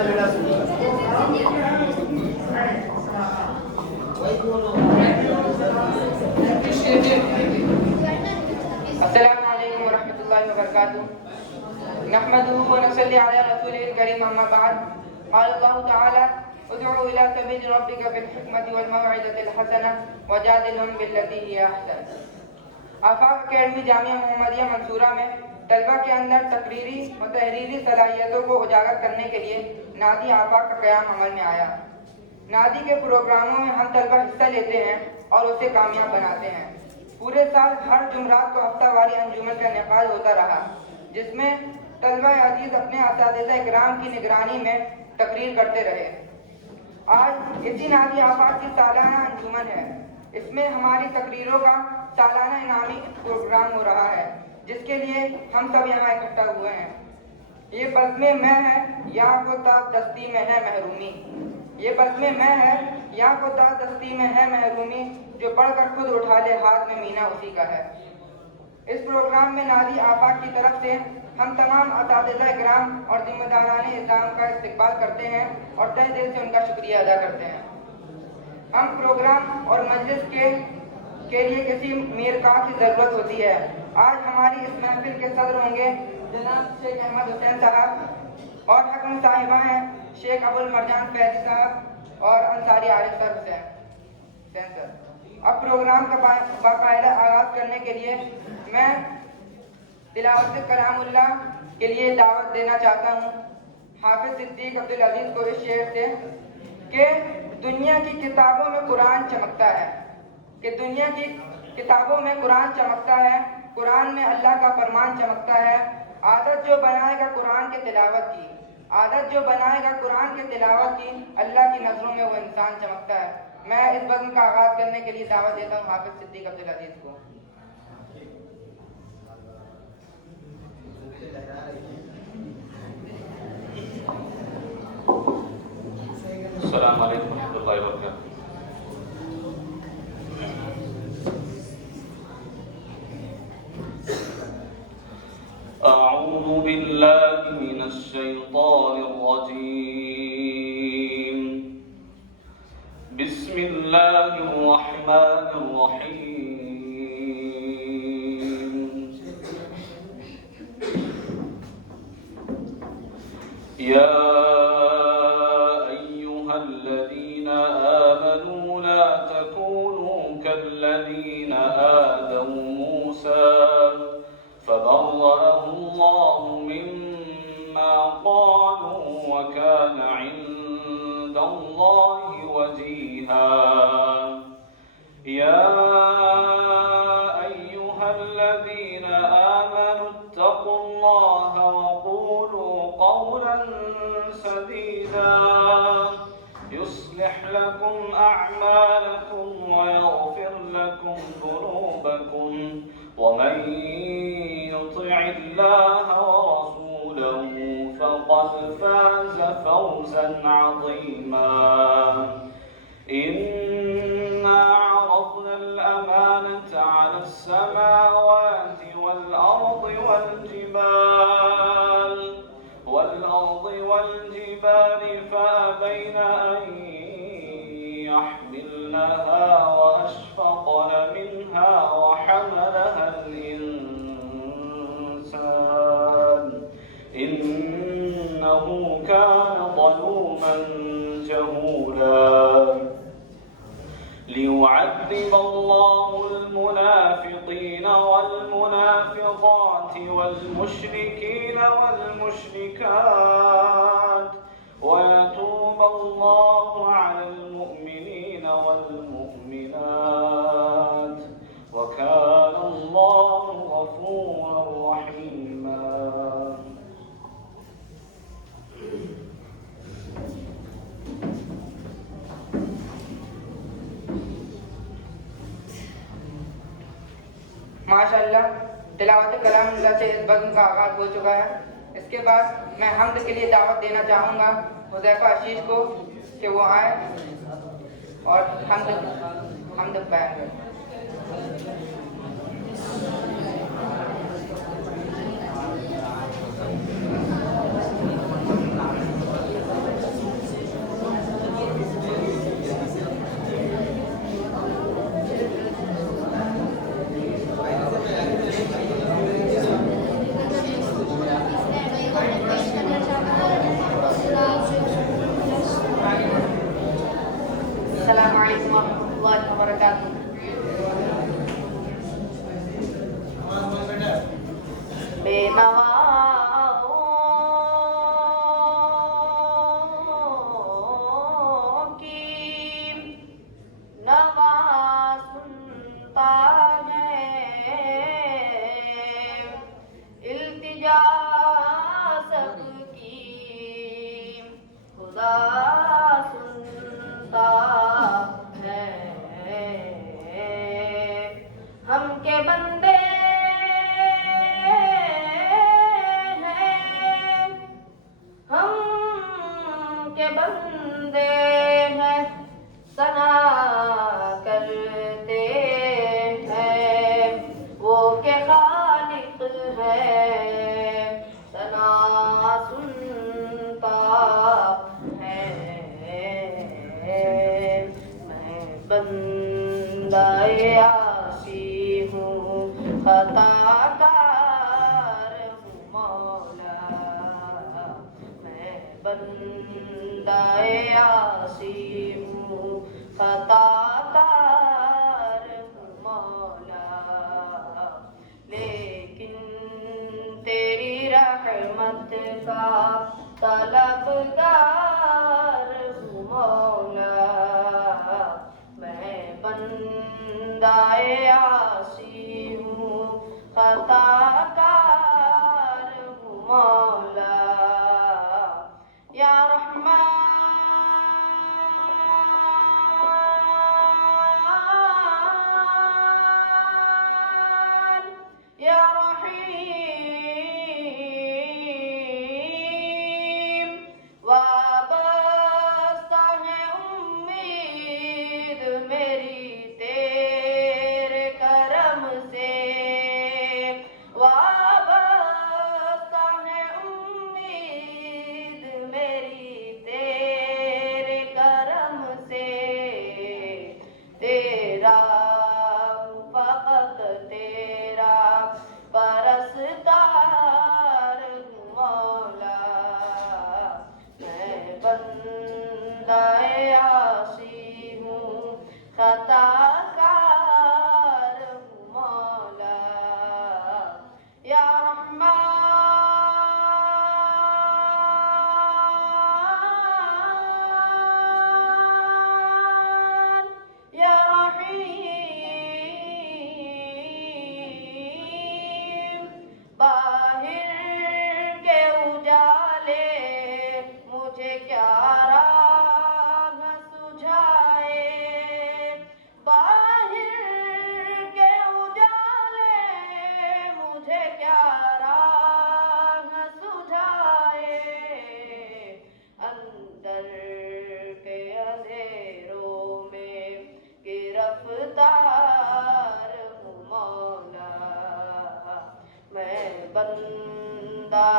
السلام علیکم ورحمۃ اللہ وبرکاتہ. نحمده ونصلي على رسوله الكريم اما بعد. قال الله تعالى ادعوا الى سبيل ربك بالحكمة والموعظة الحسنة وجادلهم بالتي هي احسن. آفاق اکیڈمی جامعہ محمدیہ منصورہ میں طلبہ کے اندر تقریری و تحریری صلاحیتوں کو اجاگر کرنے کے لیے نادی آفاق کا قیام عمل میں آیا. نادی کے پروگراموں میں ہم طلبہ حصہ لیتے ہیں اور اسے کامیاب بناتے ہیں. پورے سال ہر جمعرات کو ہفتہ واری انجمن کا انعقاد ہوتا رہا جس میں طلبہ عزیز اپنے اساتذہ اکرام کی نگرانی میں تقریر کرتے رہے. آج اسی نادی آفاق کی سالانہ انجمن ہے. اس میں ہماری تقریروں کا سالانہ انعامی پروگرام ہو رہا ہے جس کے لیے ہم سب یہاں اکٹھا ہوئے ہیں. یہ بزم میں ہے یا کو تاب دستی میں ہے محرومی. یہ بزم میں ہے یا کو تاب دستی میں ہے محرومی. جو پڑھ کر خود اٹھا لے ہاتھ میں مینا اسی کا ہے. اس پروگرام میں نادی آفاق کی طرف سے ہم تمام اساتذہ اکرام اور ذمہ داران نظام کا استقبال کرتے ہیں اور تہ دل سے ان کا شکریہ ادا کرتے ہیں. ہم پروگرام اور مجلس کے لیے کسی میرکا کی ضرورت ہوتی ہے. آج ہماری اس محفل کے صدر ہوں گے جناب شیخ احمد حسین صاحب اور حکم صاحبہ ہیں شیخ ابو المرجان فیضی صاحب اور انصاری عارف سر حسین سر. اب پروگرام کا باقاعدہ آغاز کرنے کے لیے میں تلاوت کلام اللہ کے لیے دعوت دینا چاہتا ہوں حافظ صدیق عبدالعزیز کو اس شعر سے کہ دنیا کی کتابوں میں قرآن چمکتا ہے. کہ دنیا کی کتابوں میں قرآن چمکتا ہے. قرآن میں اللہ کا فرمان چمکتا ہے. عادت جو بنائے گا قرآن کے تلاوت کی عادت جو بنائے گا قرآن کے تلاوت کی اللہ کی نظروں میں وہ انسان چمکتا ہے. میں اس بزم کا آغاز کرنے کے لیے دعوت دیتا ہوں حافظ صدیق عبدالعزیز کو. السلام علیکم ورحمۃ اللہ وبرکاتہ. اعوذ باللہ من الشیطان الرجیم. بسم اللہ الرحمن الرحیم. یا الذين آمنوا لا تكونوا كالذين آذوا موسى فبرأه الله مما قالوا وكان عند الله وجيها. يا أيها الذين آمنوا اتقوا الله وقولوا قولا سديدا يصلح لكم أعمالكم ويغفر لكم ذنوبكم ومن يطع الله ورسوله فقد فاز فوزا عظيما. إنا عرضنا الأمانة على السماوات والأرض والجبال فأبين أن يحملنها وأشفقن منها وحملها الإنسان إنه كان ظلوما جهولا. ليعذب الله المنافقين والمنافقات والمشركين والمشركات ويتوب الله على المؤمنين والمؤمنات وكان الله غفورا رحيما. ماشاءاللہ تلاوت کلام اللہ سے اس بزم کا آغاز ہو چکا ہے. اس کے بعد میں حمد کے لیے دعوت دینا چاہوں گا حذیفہ عشیش کو کہ وہ آئے اور حمد بیان کریں. سنتا ہے ہم کے بندے ہیں ہم کے بندے ہیں ثنا کرتے ہیں وہ کہ خالق ہے ثنا سنتا ہے میں بندہ عاصی ہوں خطا کار ہوں مولا میں بندہ عاصی ہوں خطا کار ہوں مولا لیکن تیری رحمت کا طلبگار ہوں مولا میں بندہ عاصی ہوں خطا کار ہوں مولا یا رحمان یا رحیم وابستہ ہے امید میری تیرے کرم سے وابستہ ہے امید میری تیرے کرم سے تیرا فقط تیرا پرستار ہوں مولا میں بندہ عاصی ہوں خطا کار ہوں مولا یا رحمان یا رحیم باہر کے اجالے مجھے کیا راہ سجھائے باہر کے اجالے مجھے کیا راہ سجھائے اندر کے اندھیروں میں گرفتار ہوں مولا میں بندہ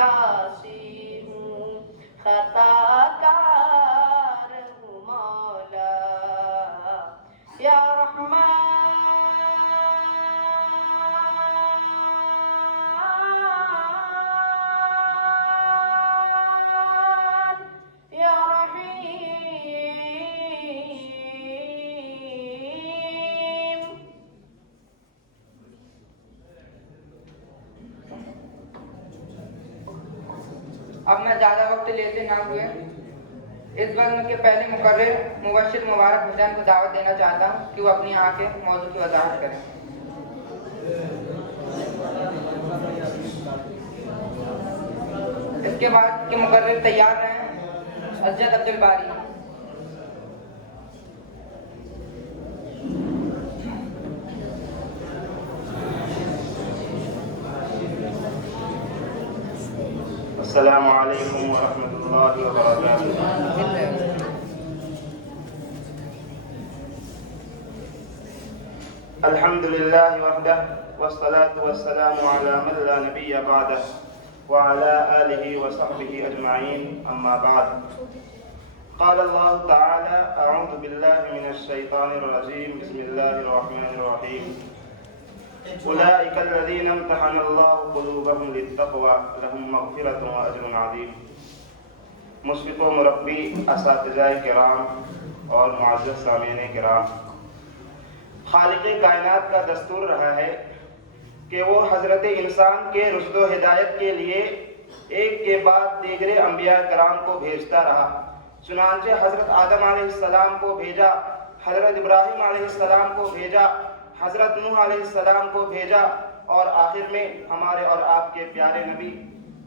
عاصی ہوں خطا کار ہوں مولا یا رحمان یا رحیم اب میں زیادہ وقت لیتے نہ ہوئے اس بزم کے پہلے مقرر مبشر مبارک حسین کو دعوت دینا چاہتا ہوں کہ وہ اپنی آنکھ کے موضوع کی وضاحت کریں. اس کے بعد کے مقرر تیار رہیں. اسجد عبدالباری. السلام علیکم ورحمۃ اللہ وبرکاتہ. الحمد للہ وحدہ والصلاة والسلام على من لا نبی بعدہ وعلى آلہ وصحبہ اجمعین اما بعد. قال اللہ تعالی اعوذ باللہ من الشیطان الرجیم بسم اللہ الرحمن الرحیم. أولئك الذين امتحن الله قلوبهم للتقوى لهم مغفرة وأجر عظيم. مشفق و مربی اساتذہ کرام اور معزز سامعین کرام، خالق کائنات کا دستور رہا ہے کہ وہ حضرت انسان کے رشد و ہدایت کے لیے ایک کے بعد دیگر انبیاء کرام کو بھیجتا رہا. چنانچہ حضرت آدم علیہ السلام کو بھیجا، حضرت ابراہیم علیہ السلام کو بھیجا، حضرت نوح علیہ السلام کو بھیجا، اور آخر میں ہمارے اور آپ کے پیارے نبی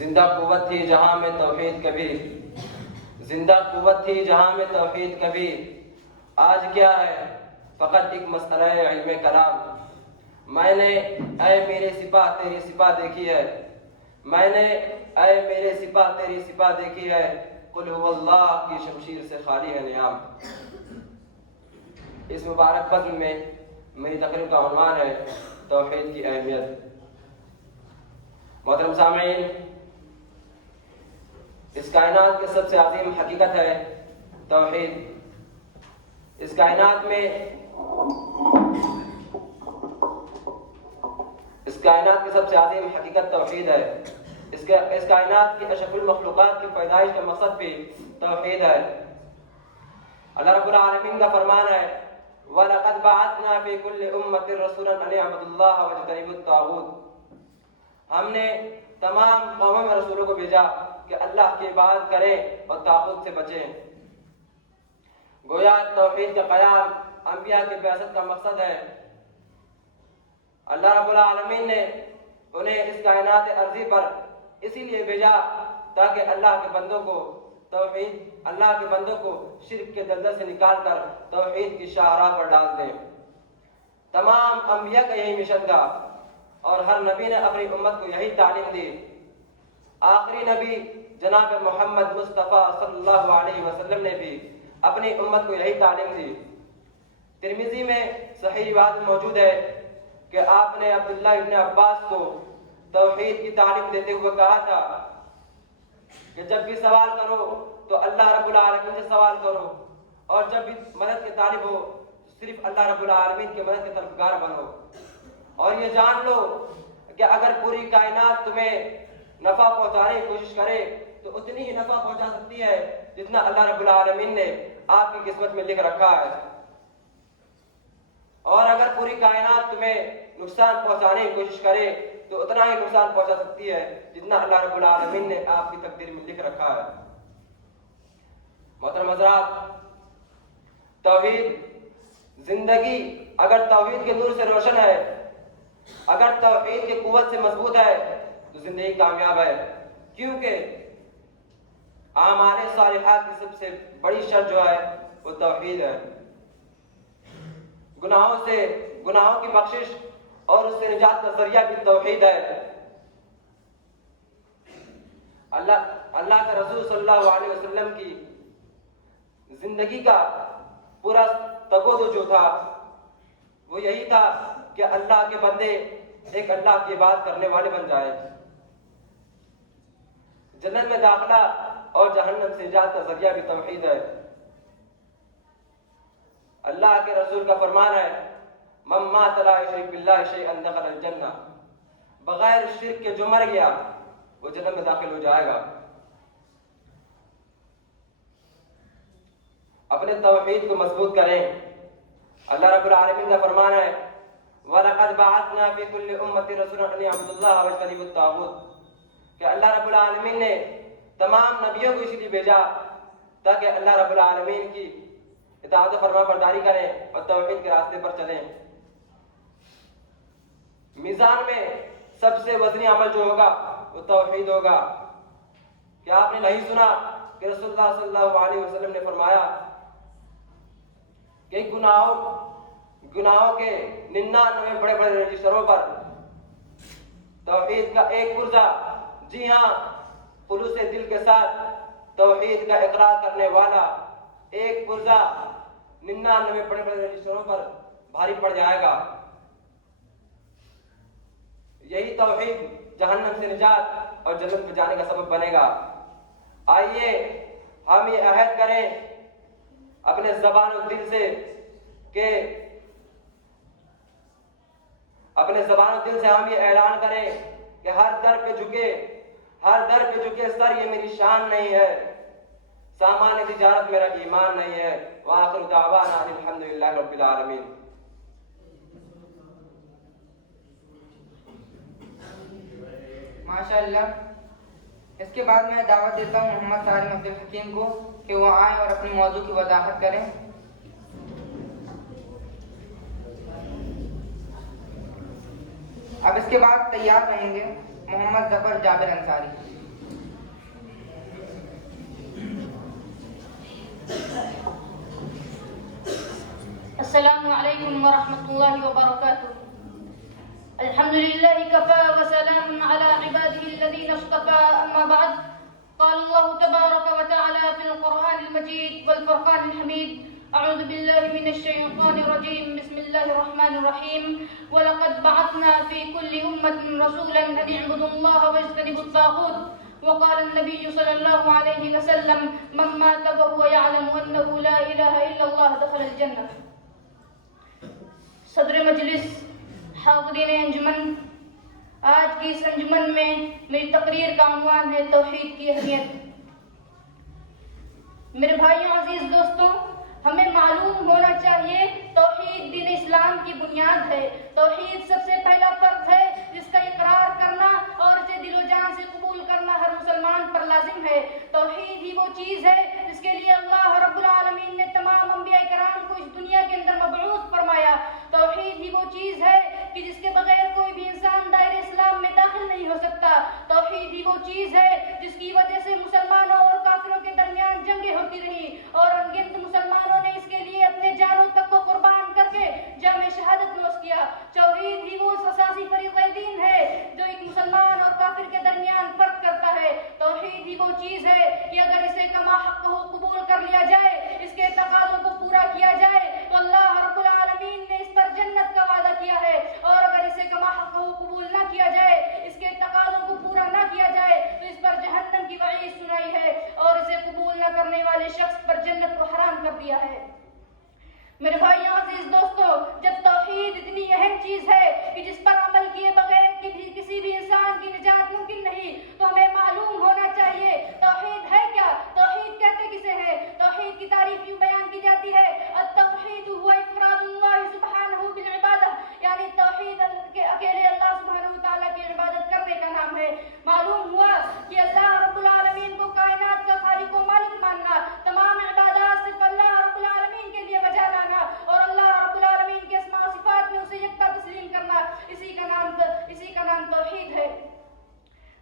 زندہ قوت تھی جہاں میں توحید کبھی، زندہ قوت تھی جہاں میں توحید کبھی، آج کیا ہے فقط ایک مسئلہ علم کلام۔ میں نے اے میرے سپاہ تیری سپاہ دیکھی ہے، میں نے اے میرے سپاہ تیری سپاہ دیکھی ہے، قل هو اللہ کی شمشیر سے خالی ہے نیام۔ اس مبارک بزم میں میری تقریر کا عنوان ہے توحید کی اہمیت۔ محترم سامعین، اس کائنات کی سب سے عظیم حقیقت ہے توحید۔ اس کائنات کی سب سے عظیم حقیقت توحید ہے۔ اس کائنات کی اشرف المخلوقات کی پیدائش کا مقصد بھی توحید ہے۔ اللہ رب العالمین کا فرمان ہے وَلَقَدْ بَعَثْنَا فِي كُلِّ أُمَّةٍ رَسُولًا أَنِ اعْبُدُوا اللَّهَ وَاجْتَنِبُوا الطَّاغُوتَ۔ ہم نے تمام قوموں میں رسولوں کو بھیجا کہ اللہ کی عبادت کریں اور طاغوت سے بچیں۔ گویا توحید کا قیام انبیاء کی بعثت کا مقصد ہے۔ اللہ رب العالمین نے انہیں اس کائنات ارضی پر اسی لیے بھیجا تاکہ اللہ کے بندوں کو شرک کے دلدل سے نکال کر توحید کی شاہراہ پر ڈال دیں۔ تمام انبیاء کا یہی مشن تھا اور ہر نبی نے اپنی امت کو یہی تعلیم دی۔ آخری نبی جناب محمد مصطفیٰ صلی اللہ علیہ وسلم نے بھی اپنی امت کو یہی تعلیم دی۔ ترمذی میں صحیح بات موجود ہے کہ آپ نے عبداللہ ابن عباس کو توحید کی تعلیم دیتے ہوئے کہا تھا کہ جب بھی سوال کرو تو اللہ رب العالمین سے سوال کرو، اور جب بھی مدد کی طالب ہو تو صرف اللہ رب العالمین کی مدد کے طلبگار بنو، اور یہ جان لو کہ اگر پوری کائنات تمہیں نفع پہنچانے کی کوشش کرے تو اتنی ہی نفع پہنچا سکتی ہے جتنا اللہ رب العالمین نے آپ کی قسمت میں لکھ رکھا ہے، اور اگر پوری کائنات تمہیں نقصان پہنچانے کی کوشش کرے تو اتنا ہی نقصان پہنچا سکتی ہے جتنا اللہ رب العالمین نے آپ کی تقدیر میں لکھ رکھا ہے۔ محترم حضرات، توحید زندگی اگر توحید کے نور سے روشن ہے، اگر توحید کی قوت سے مضبوط ہے تو زندگی کامیاب ہے، کیونکہ اعمال صالحہ کی سب سے بڑی شرط جو ہے وہ توحید ہے۔ گناہوں کی بخشش اور اس سے نجات کا ذریعہ بھی توحید ہے۔ اللہ کے رسول صلی اللہ علیہ وسلم کی زندگی کا پورا تقاضا جو تھا وہ یہی تھا کہ اللہ کے بندے ایک اللہ کی عبادت کرنے والے بن جائے۔ جنت میں داخلہ اور جہنم سے نجات کا ذریعہ بھی توحید ہے۔ اللہ کے رسول کا فرمان ہے من مات لا یشرک باللہ شیئا دخل الجنہ، بغیر شرک کے جو مر گیا وہ جنت میں داخل ہو جائے گا۔ اپنے توحید کو مضبوط کریں۔ اللہ رب العالمین کا فرمان ہے وَلَقَدْ بَعَثْنَا فِي كُلِّ أُمَّةٍ رَسُولًا أَنِ اعْبُدُوا اللَّهَ وَاجْتَنِبُوا الطَّاغُوتَ، کہ اللہ رب العالمین نے تمام نبیوں کو اسی لیے بھیجا تاکہ اللہ رب العالمین کی اطاعت و فرما برداری کریں اور توحید کے راستے پر چلیں۔ میزان میں سب سے وزنی عمل جو ہوگا وہ توحید ہوگا۔ کیا آپ نے نہیں سنا کہ رسول اللہ صلی اللہ علیہ وسلم نے فرمایا کہ گناہوں کے 99 بڑے بڑے رجسٹروں پر توحید کا ایک پرزہ، جی ہاں خلوص دل کے ساتھ توحید کا اقرار کرنے والا ایک پرزہ 99 بڑے بڑے رجسٹروں پر بھاری پڑ جائے گا۔ یہی توحید جہنم سے نجات اور جنت میں جانے کا سبب بنے گا۔ آئیے ہم یہ عہد کریں اپنے زبان و دل سے کہ ہم یہ اعلان کریں کہ ہر در پہ جھکے سر یہ میری شان نہیں ہے، سامان تجارت میرا ایمان نہیں ہے۔ وآخر دعوانا الحمدللہ رب العالمین۔ ماشاءاللہ۔ اس کے بعد میں دعوت دیتا ہوں محمد سالم عبدالحکیم کو کہ وہ آئیں اور اپنی موضوع کی وضاحت کریں۔ اب اس کے بعد تیار رہیں گے محمد ظفر جابر انصاری۔ عليكم ورحمة الله وبركاته. الحمد لله كفى وسلام على عباده الذين اصطفى، أما بعد. قال الله تبارك وتعالى في القرآن المجيد والفرقان الحميد: أعوذ بالله من الشيطان الرجيم، بسم الله الرحمن الرحيم. ولقد بعثنا في كل أمة رسولا أن اعبدوا الله واجتنبوا الطاغوت. وقال النبي صلى الله عليه وسلم: من مات وهو يعلم أنه لا إله إلا الله دخل الجنة. صدر مجلس، حاضرین انجمن، آج کی اس انجمن میں میری تقریر کا عنوان ہے توحید کی اہمیت. میرے بھائیوں، عزیز دوستوں، ہمیں معلوم ہونا چاہیے توحید دین اسلام کی بنیاد ہے. توحید سب سے پہلا فرض ہے جس کا اقرار کرنا اور اسے دل و جان سے قبول کرنا ہر مسلمان پر لازم ہے. توحید ہی وہ چیز ہے جس کے لیے اللہ رب العالمین نے تمام انبیاء کرام کو اس دنیا کے اندر مبعوث فرمایا. توحید ہی وہ چیز ہے کہ جس کے بغیر کوئی بھی انسان دائرہ اسلام میں داخل نہیں ہو سکتا. توحید ہی وہ چیز ہے جس کی وجہ سے مسلمانوں اور کافروں کے درمیان جنگیں ہوتی رہی اور انگنت مسلمانوں نے اس کے لیے اپنے جانوں تک کو قربان کر کے جامع شہادت نوش کیا. توحید ہی وہ اساسی فریضہ دین ہے جو ایک مسلمان اور کافر کے درمیان فرق کرتا ہے. توحید ہی وہ چیز ہے کہ اگر اسے کما حق ہو قبول کر لیا جائے، اس کے تقاضوں کو پورا کیا جائے تو اللہ رب العالمین نے اس پر جنت کا وعدہ کیا ہے، اور اگر اسے کما حق ہو قبول نہ کیا جائے، اس کے تقاضوں کو پورا نہ کیا جائے تو اس پر جہنم کی وعید سنائی ہے، اور اسے قبول نہ کرنے والے شخص پر جنت کو حرام کر دیا ہے. میرے بھائیوں، عزیز دوستوں، جب توحید اتنی اہم چیز ہے کہ جس پر عمل کیے بغیر کسی بھی انسان کی نجات ممکن نہیں، تو ہمیں معلوم ہونا چاہیے توحید ہے کیا، توحید کہتے کسے ہیں. توحید کی تعریف یوں بیان کی جاتی ہے: التوحید هو افراد اللہ سبحانہ بالعبادہ، یعنی توحید کے اکیلے اللہ سبحانہ وتعالیٰ کی عبادت کرنے کا نام ہے. معلوم ہوا کہ اللہ رب العالمین کو کائنات کا خالق و مالک ماننا، تمام عبادات صرف اللہ رب العالمین کے لیے بجا لانا اور اللہ رب العالمین کے اسماء و صفات میں اسے یکتا تسلیم کرنا، اسی کا نام توحید ہے.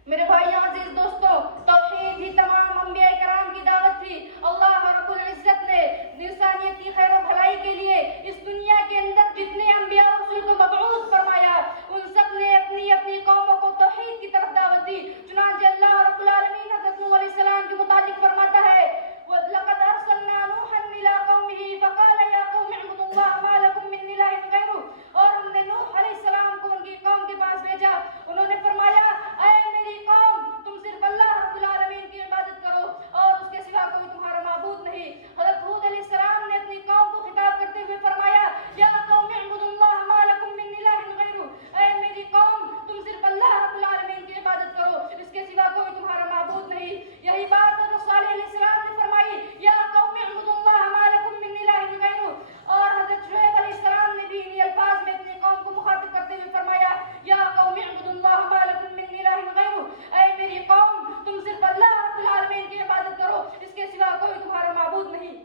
میرے بھائیوں، عزیز دوستوں، توحید ہی تمام انبیاء کرام کی دعوت تھی. اللہ رب العزت نے انسانیت کی خیر و بھلائی کے لیے اس دنیا کے اندر جتنے انبیاء اور رسول کو مبعوث فرمایا، ان سب نے اپنی اپنی قوموں کو توحید کی طرف دعوت دی. چنانچہ اللہ رب العالمین حضرت نوح علیہ السلام کے متعلق فرماتا ہے: وَلَقَدْ أَرْسَلْنَا نُوحًا إِلَىٰ قَوْمِهِ فَقَالَ يَا قَوْمِ اعْبُدُوا اللَّهَ مَا لَكُم مِّن إِلَٰهٍ غَيْرُهُ. اور ہم نے نوح علیہ السلام کو ان کی قوم کے پاس بھیجا. انہوں نے فرمایا: اے میری قوم، تم صرف اللہ رب العالمین کی عبادت کرو اور اس کے سوا کوئی تمہارا معبود نہیں. حضرت ہود علیہ السلام نے اپنی قوم کو خطاب کرتے ہوئے فرمایا: یا قوم اعبدوا اللہ ما لکم من الہ غیرہ. اے میری قوم، تم صرف اللہ رب العالمین کی عبادت کرو، اس کے سوا کوئی تمہارا معبود نہیں. یہی بات حضرت صالح علیہ السلام نے فرمائی: یا قوم اعبدوا اللہ ما لکم من الہ غیرہ. اور حضرت شعیب علیہ السلام نے بھی انہی الفاظ میں اپنی قوم کو مخاطب کرتے ہوئے فرمایا: یا قوم اعبدوا اللہ ما لکم من الہ غیرہ. اے میری قوم، تم صرف اللہ رب العالمین کی عبادت کرو، اس کے سوا کوئی تمہارا معبود نہیں.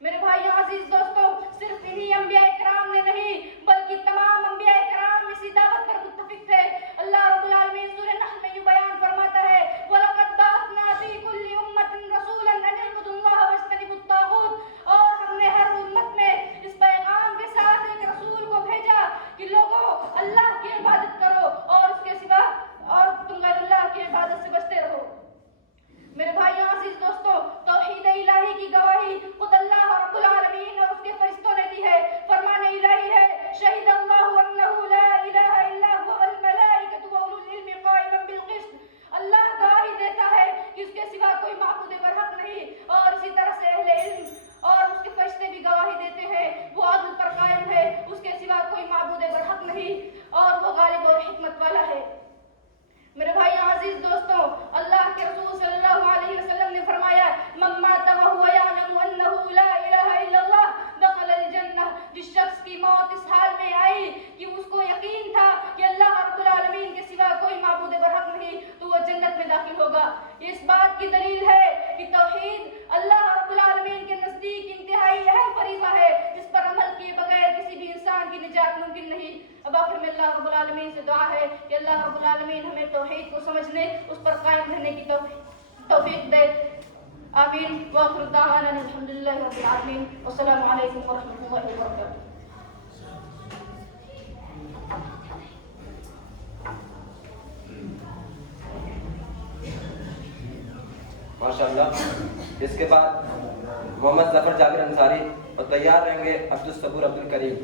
میرے بھائیوں، عزیز دوستوں، صرف انہی انبیاء کرام نے نہیں بلکہ تمام انبیاء کرام اسی دعوت پر متفق تھے. اللہ رب العالمین سورہ نحل میں یوں بیان فرماتا ہے: وَلَقَدْ بَعَثْنَا فِي كُلِّ أُمَّةٍ رَسُولًا أَنِ اعْبُدُوا اللَّهَ وَاجْتَنِبُوا الطَّاغُوتَ. اور ہم نے ہر امت میں اس پیغام کے ساتھ ایک رسول کو بھیجا کہ لوگوں، اللہ کی عبادت کرو اور اس کے سوا اور تم غیر اللہ کی عبادت سے بچتے رہو. میرے بھائیوں، عزیز دوستوں، توحید الہی کی گواہی خود اللہ رب العالمین اور اس کے فرشتوں نے دی ہے. فرمان الہی ہے: شہد اللہ انہ لا الہ الا هو والملائکۃ واولو العلم قائما بالقسط. اللہ گواہی دیتا ہے کہ اس کے سوا کوئی معبود برحق نہیں، اور اسی طرح سے اہل علم اور اس کے فرشتے بھی گواہی دیتے ہیں وہ عدل پر قائم ہے، اس کے سوا کوئی معبود برحق نہیں، اور وہ غالب اور حکمت والا ہے. میرے بھائی عزیز دوستوں، اللہ کے رسول صلی اللہ علیہ وسلم نے فرمایا: من مات وهو يعلم انه لا الہ الا اللہ دخل الجنہ. جس شخص کی موت اس حال میں آئی کہ اس کو یقین تھا کہ اللہ رب العالمین کے سوا کوئی معبود برحق نہیں، تو وہ جنت میں داخل ہوگا. یہ اس بات کی دلیل ہے کہ توحید اللہ رب العالمین کے نزدیک انتہائی اہم فریضہ ہے جس پر عمل کیے بغیر کسی بھی انسان کی نجات ممکن نہیں. اب آخر میں اللہ رب العالمین سے دعا ہے کہ اللہ رب العالمین ہمیں توحید کو سمجھنے، اس پر قائم رہنے کی توفیق دے. آمین. وآخر دعوانا الحمدللہ رب العالمین. والسلام علیکم ورحمۃ اللہ وبرکاتہ. ماشاءاللہ. اس کے بعد محمد ظفر جابر انصاری اور تیار رہیں گے عبدالصبور عبدالکریم.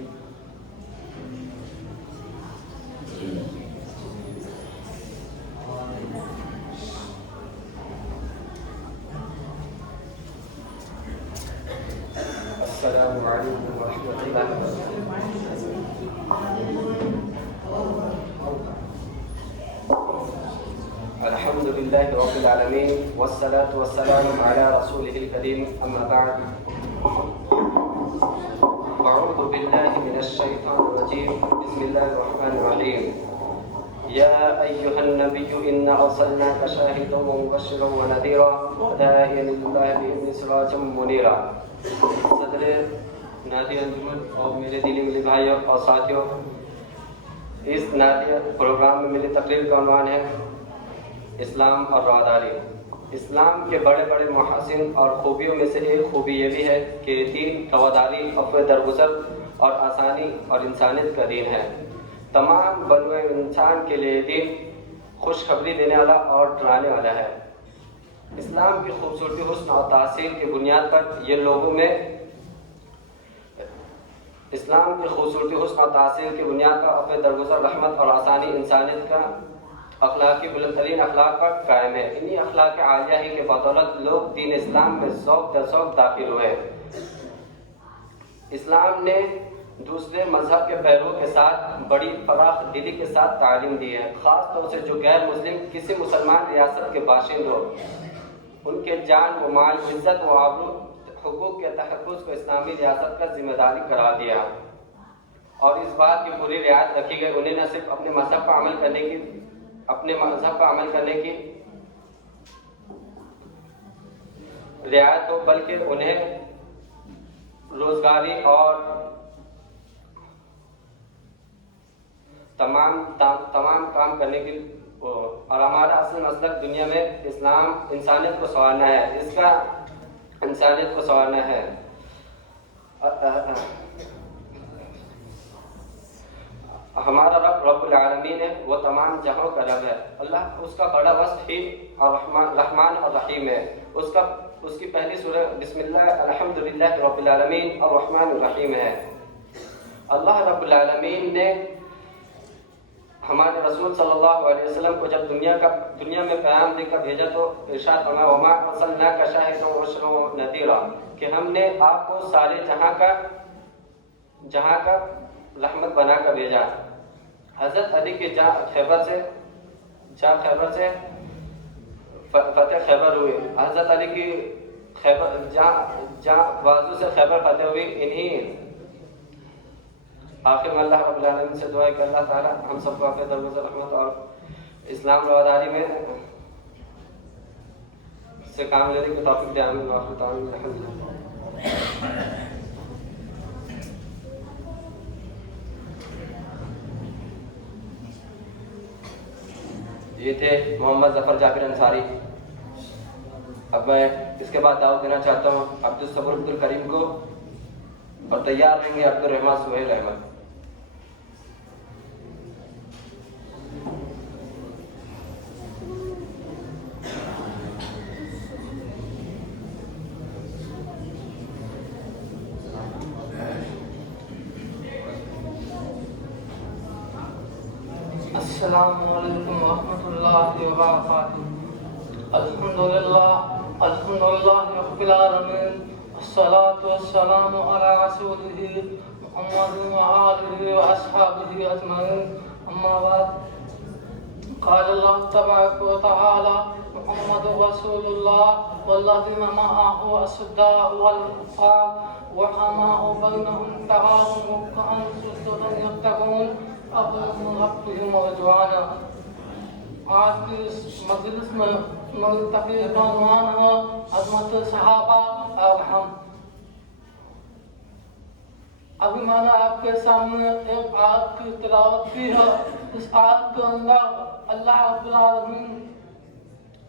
السلام علیکم ورحمۃ اللہ وبرکاتہ. الحمد لله رب العالمين والصلاة والسلام على رسوله الكريم أما بعد. أعوذ بالله من الشيطان الرجيم. بسم الله الرحمن الرحيم. يا أيها النبي إنا أرسلناك شاهدا ومبشرا ونذيرا وداعيا إلى الله بإذنه سراجا منيرا. صدر نادی انجمن اور میرے دلی ملی بھائیوں اور ساتھیوں، اس نادی پروگرام میں میری تقریر کا عنوان ہے اسلام اور رواداری. اسلام کے بڑے بڑے محاسن اور خوبیوں میں سے ایک خوبی یہ بھی ہے کہ دین رواداری، عفو درگزر اور آسانی اور انسانیت کا دین ہے. تمام بنو انسان کے لیے دین خوشخبری دینے والا اور ڈرانے والا ہے. اسلام کی خوبصورتی، حسن اور تاثیر کی بنیاد پر یہ لوگوں میں اسلام کی خوبصورتی، حسن اور تاثیر کی بنیاد پر عفو درگزر، رحمت اور آسانی انسانیت کا اخلاقی بلند ترین اخلاق پر قائم ہے. انہی اخلاق عالیہ ہی کے بدولت لوگ دین اسلام میں ذوق در ذوق داخل ہوئے. اسلام نے دوسرے مذہب کے پیرووں کے ساتھ بڑی فراخ دلی کے ساتھ تعلیم دی ہے. خاص طور سے جو غیر مسلم کسی مسلمان ریاست کے باشندوں، ان کے جان و مال، عزت و آبرو، حقوق کے تحفظ کو اسلامی ریاست کا ذمہ داری قرار دیا اور اس بات کی پوری رعایت رکھی گئی انہیں نہ صرف اپنے مذہب پر عمل کرنے کی رعایت ہو، بلکہ انہیں روزگاری اور تمام کام کرنے کی. اور ہمارا اصل مسلک دنیا میں اسلام انسانیت کو سنوارنا ہے. اس کا انسانیت کو سنوارنا ہے. ہمارا رب العالمین ہے، وہ تمام جہاں کا رب ہے. اللہ اس کا بڑا وصف ہی رحمان اور رحیم ہے. اس کی پہلی سورہ بسم اللہ الحمدللہ رب العالمین الرحمن الرحیم ہے. اللہ رب العالمین نے ہمارے رسول صلی اللہ علیہ وسلم کو جب دنیا میں پیغام دے کر بھیجا تو ارشاد فرمایا وما ارسلناک شاہدا وبشرا ونذیرا، کہ ہم نے آپ کو سارے جہاں کا رحمت بنا کر بھیجا. حضرت علی کے جہاں خیبر سے فتح خیبر ہوئی. حضرت علی کی جہاں بازو سے خیبر فتح ہوئی. انہی آخر میں اللہ رب العالمین سے دعا ہے کہ اللہ تعالی ہم سب کو اپنے درگزر رحمت اور اسلام رواداری میں سے کامیابی کی توفیق دے. آمین وآخر دعوانا الحمدللہ. یہ تھے محمد ظفر جابر انصاری. اب میں اس کے بعد دعوت دینا چاہتا ہوں عبدالصبور عبدالکریم کو اور تیار رہیں گے عبدالرحمٰن سہیل احمد. السلام علیکم ورحمۃ اللہ وبرکاتہ. الحمدللہ رب العالمین والصلاة والسلام علی رسولہ محمد وآلہ واصحابہ اجمعین. اما بعد قال اللہ تبارک وتعالی محمد رسول اللہ والذین معه أشداء على الكفار رحماء بینهم تراهم رکعا سجدا یبتغون فضلا من ربهم ورضوانا. آج کی اس مجلس میں میری تقریر کا عنوان ہے عظمت صحابہ اور ہم. ابھی میں نے آپ کے سامنے ایک آیت کی تلاوت کی ہے. اس آیت کے اندر اللہ رب العالمین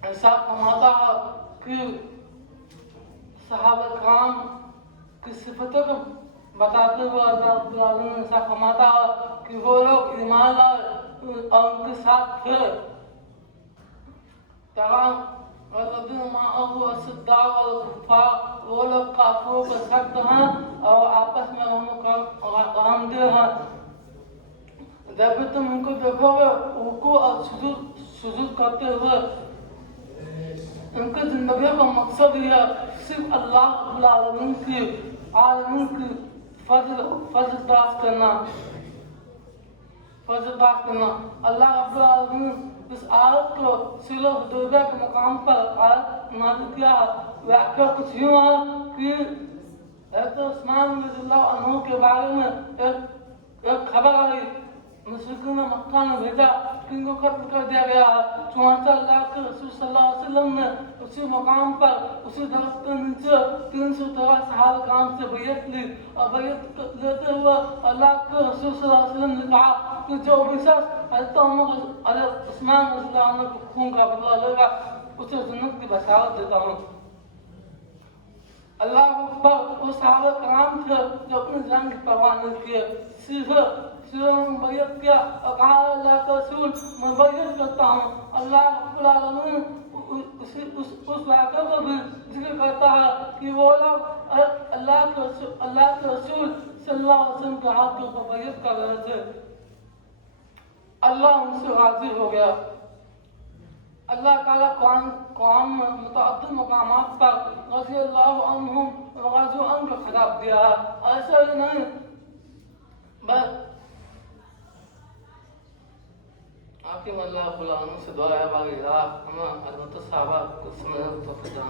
ارشاد فرماتا ہے کہ صحابہ کرام کی صفتوں کو بتاتے ہوئے اللہ رب العالمین ارشاد فرماتا ہے کہ وہ لوگ ایمان لائے اور ان کے ساتھ تھے. والذین معه الصداع والکفار، وہ لوگ کافروں پر سخت ہیں اور آپس میں ان کو غمدے ہیں۔ جب بھی تم ان کو دیکھو گے رکوع اور سجود کرتے ہوئے، ان کی زندگی کا مقصد یہ ہے صرف اللہ رب العالمین کی فضل داشت کرنا۔ اللہ رب العالمین اس آیت کو صلح حدیبیہ کے مقام پر آیت نازل کیا ہے۔ واقعہ کچھ یوں ہے کہ حضرت عثمان رضی اللہ عنہ کے بارے میں ایک خبر آئی، مشرکین نے مکہ نے بھیجا کہ ان کو قتل کر دیا گیا ہے۔ چنانچہ اللہ کے رسول صلی اللہ علیہ وسلم نے اسی مقام پر اسی درخت کے نیچے 313 صحابہ کرام سے بیعت لی، اور بیعت لیتے ہوئے اللہ کے رسول صلی اللہ علیہ وسلم نے کہا کہ جو بھی شخص حضرت عثمان رضی اللہ عنہ کے خون کا بدلہ لے گا اسے جنت کی بشارت دیتا ہوں۔ اللہ اکبر، وہ صحابہ کرام تھے جو اپنی جان کی پرواہ نہیں کیے، سیدھے بیعت کیا اور کہا اللہ کا رسول میں بیعت کرتا ہوں۔ اللہ رب العالمین اس واقعے کو بھی ذکر کرتا ہے کہ وہ لوگ اللہ کے رسول صلی اللہ علیہ وسلم کے ہاتھوں پر بیعت کر رہے تھے، اللہ ان سے راضی ہو گیا۔ اللہ تعالیٰ قرآن میں متعدد مقامات پر رضی اللہ عنہم ورضوا عنہ کا خطاب دیا ہے۔ ایسا ہی نہیں بس آپ اللہ رب العالمین سے دعا ہے باقی ہمیں حضرت صحابہ کو سمجھنے کو توفیق دے۔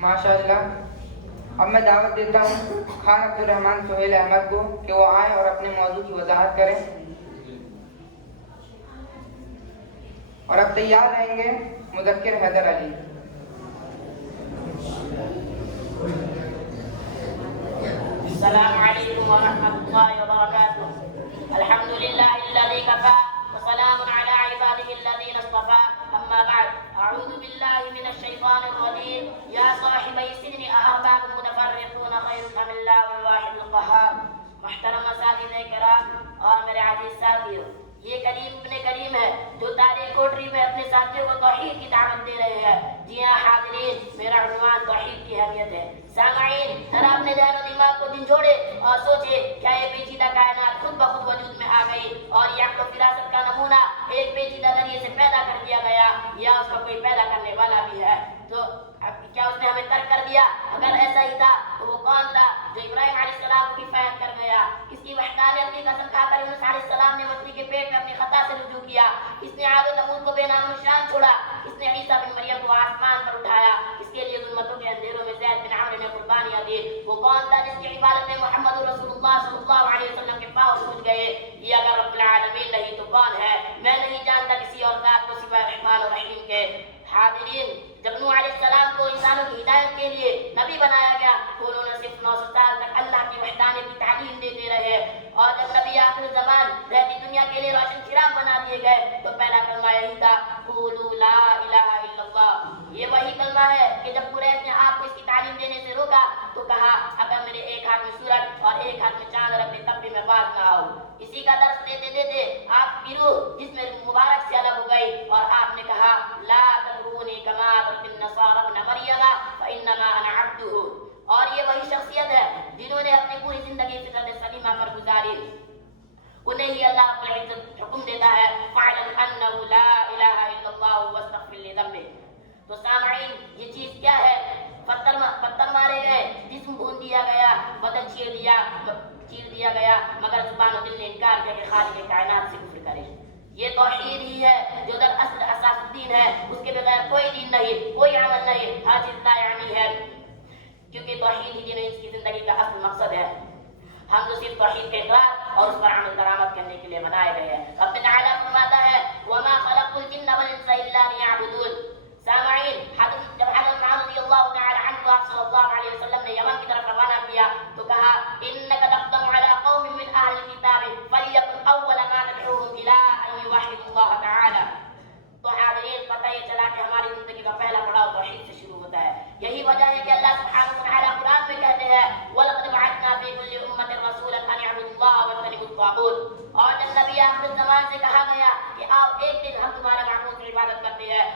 ماشاءاللہ۔ اب میں دعوت دیتا ہوں خان عبد الرحمن سہیل احمد کو کہ وہ آئیں اور اپنے موضوع کی وضاحت کریں، اور اب تیار رہیں گے مذکر حیدر علی۔ السلام عليكم ورحمة الله وبركاته. الحمد لله الذي كفى وسلام على عباده الذين اصطفى. أما بعد، أعوذ بالله من الشيطان الرجيم. يا صاحبي السجن أأرباب متفرقون خير أم الله الواحد القهار. محترم اساتذہ کرام اور میرے عزیز ساتھیوں، یہ کریم ابن کریم ہے جو تاریخ کوٹری میں اپنے ساتھیوں کو توحید کی دعوت دے رہے ہیں۔ جی ہاں حاضرین، میرا عنوان توحید کی اہمیت ہے۔ سامعین، ذرا اپنے ذہن و دماغ کو جھنجھوڑے اور سوچے کیا یہ پیچیدہ کائنات خود بخود وجود میں آ گئی اور یا تو فراست کا نمونہ ایک پیچیدہ ذریعے سے پیدا کر دیا گیا یا اس کا کوئی پیدا کرنے والا بھی ہے؟ تو کیا اس نے ہمیں ترک کر دیا؟ اگر ایسا ہی تھا تو وہ کون تھا جو ابراہیم علیہ السلام کو کفایت کر گیا؟ اس کی وحدانیت کی قسم کھا کر یونس علیہ السلام نے مچھلی کے پیٹ میں اپنی خطا سے رجوع کیا۔ اس نے عاد و ثمود کو بے نام و نشان چھوڑا۔ اس نے عیسیٰ بن مریم کو آسمان پر اٹھایا۔ اس کے لیے ظلمتوں کے اندھیروں میں زید بن عمرو نے قربانیاں دی۔ وہ کون تھا جس کی عبادت میں محمد رسول اللہ صلی اللہ علیہ وسلم کے پاؤں سوج گئے؟ یہ اگر رب العالمین نہیں تو کون ہے؟ میں نہیں جانتا کسی اور ذات کو سوائے رحمان و رحیم کے۔ حاضرین، جب نوح علیہ السلام کو انسانوں کی ہدایت کے لیے نبی بنایا گیا تو انہوں نے صرف 900 سال تک اللہ کی وحدانیت کی تعلیم دیتے رہے، اور جب نبی آخر زمان رہتی دنیا کے لیے روشن چراغ بنا دیے گئے تو پہلا کلمہ یہی تھا، قولوا لا الہ الا اللہ۔ یہ وہی کلمہ ہے کہ جب قریش نے آپ کو اس کی تعلیم دینے سے روکا تو کہا اگر میرے ایک ہاتھ میں سورج اور ایک ہاتھ میں چاند رکھ دے تب بھی میں باز نہ آؤں۔ اسی کا درس دیتے دیتے آپ کی روح جس میں مبارک سے الگ ہو گئی اور آپ نے کہا لا تطرونی کما تطر النصارى ابن مریم فانما انا عبده۔ اور یہ وہی شخصیت ہے جنہوں نے اپنی پوری زندگی فطرت سلیمہ پر گزاری، انہیں ہی اللہ رب العزت حکم دیتا ہے فاعلم انه لا الہ الا اللہ واستغفر لذنبک۔ تو سامعین، یہ چیز کیا ہے؟ پتھر مارے گئے، جسم بھون دیا گیا، بدن چیر دیا گیا، مگر زبان و دل نے انکار کیا کہ خالق کائنات سے کفر کرے۔ یہ توحید ہی ہے جو در اصل اساس الدین ہے، اس کے بغیر کوئی دین نہیں، کوئی عمل نہیں، ہر چیز لا یعنی ہے، کیونکہ توحید ہی جنہیں اس کی زندگی کا اصل مقصد ہے۔ ہم تو صرف توحید کے اقرار اور اس پر عمل درآمد کرنے کے لیے بنائے گئے ہیں۔ رب تعالیٰ فرماتا ہے وما خلقت الجن والانس الا ليعبدون۔ سامعین، جب حضرت معاذ رضی اللہ تعالی عنہ آپ صلی اللہ علیہ وسلم نے یمن کی طرف روانہ کیا تو کہا انک تقدم علی قوم من اہل الکتاب فلیکن اول ما تدعوهم الى ان یوحدوا اللہ تعالی۔ تو حاضرین، پتہ یہ چلا کہ ہماری زندگی کا پہلا پڑاؤ توحید سے شروع ہوتا ہے۔ یہی وجہ ہے کہ اللہ سبحانہ وتعالی قرآن میں کہتے ہیں وَلَقَدْ بَعَثْنَا فِي كُلِّ أُمَّةٍ رَسُولًا أَنِ اعْبُدُوا اللَّهَ وَاجْتَنِبُوا الطَّاغُوتَ۔ اور جب نبی آخر زمان سے کہا گیا کہ آؤ ایک دن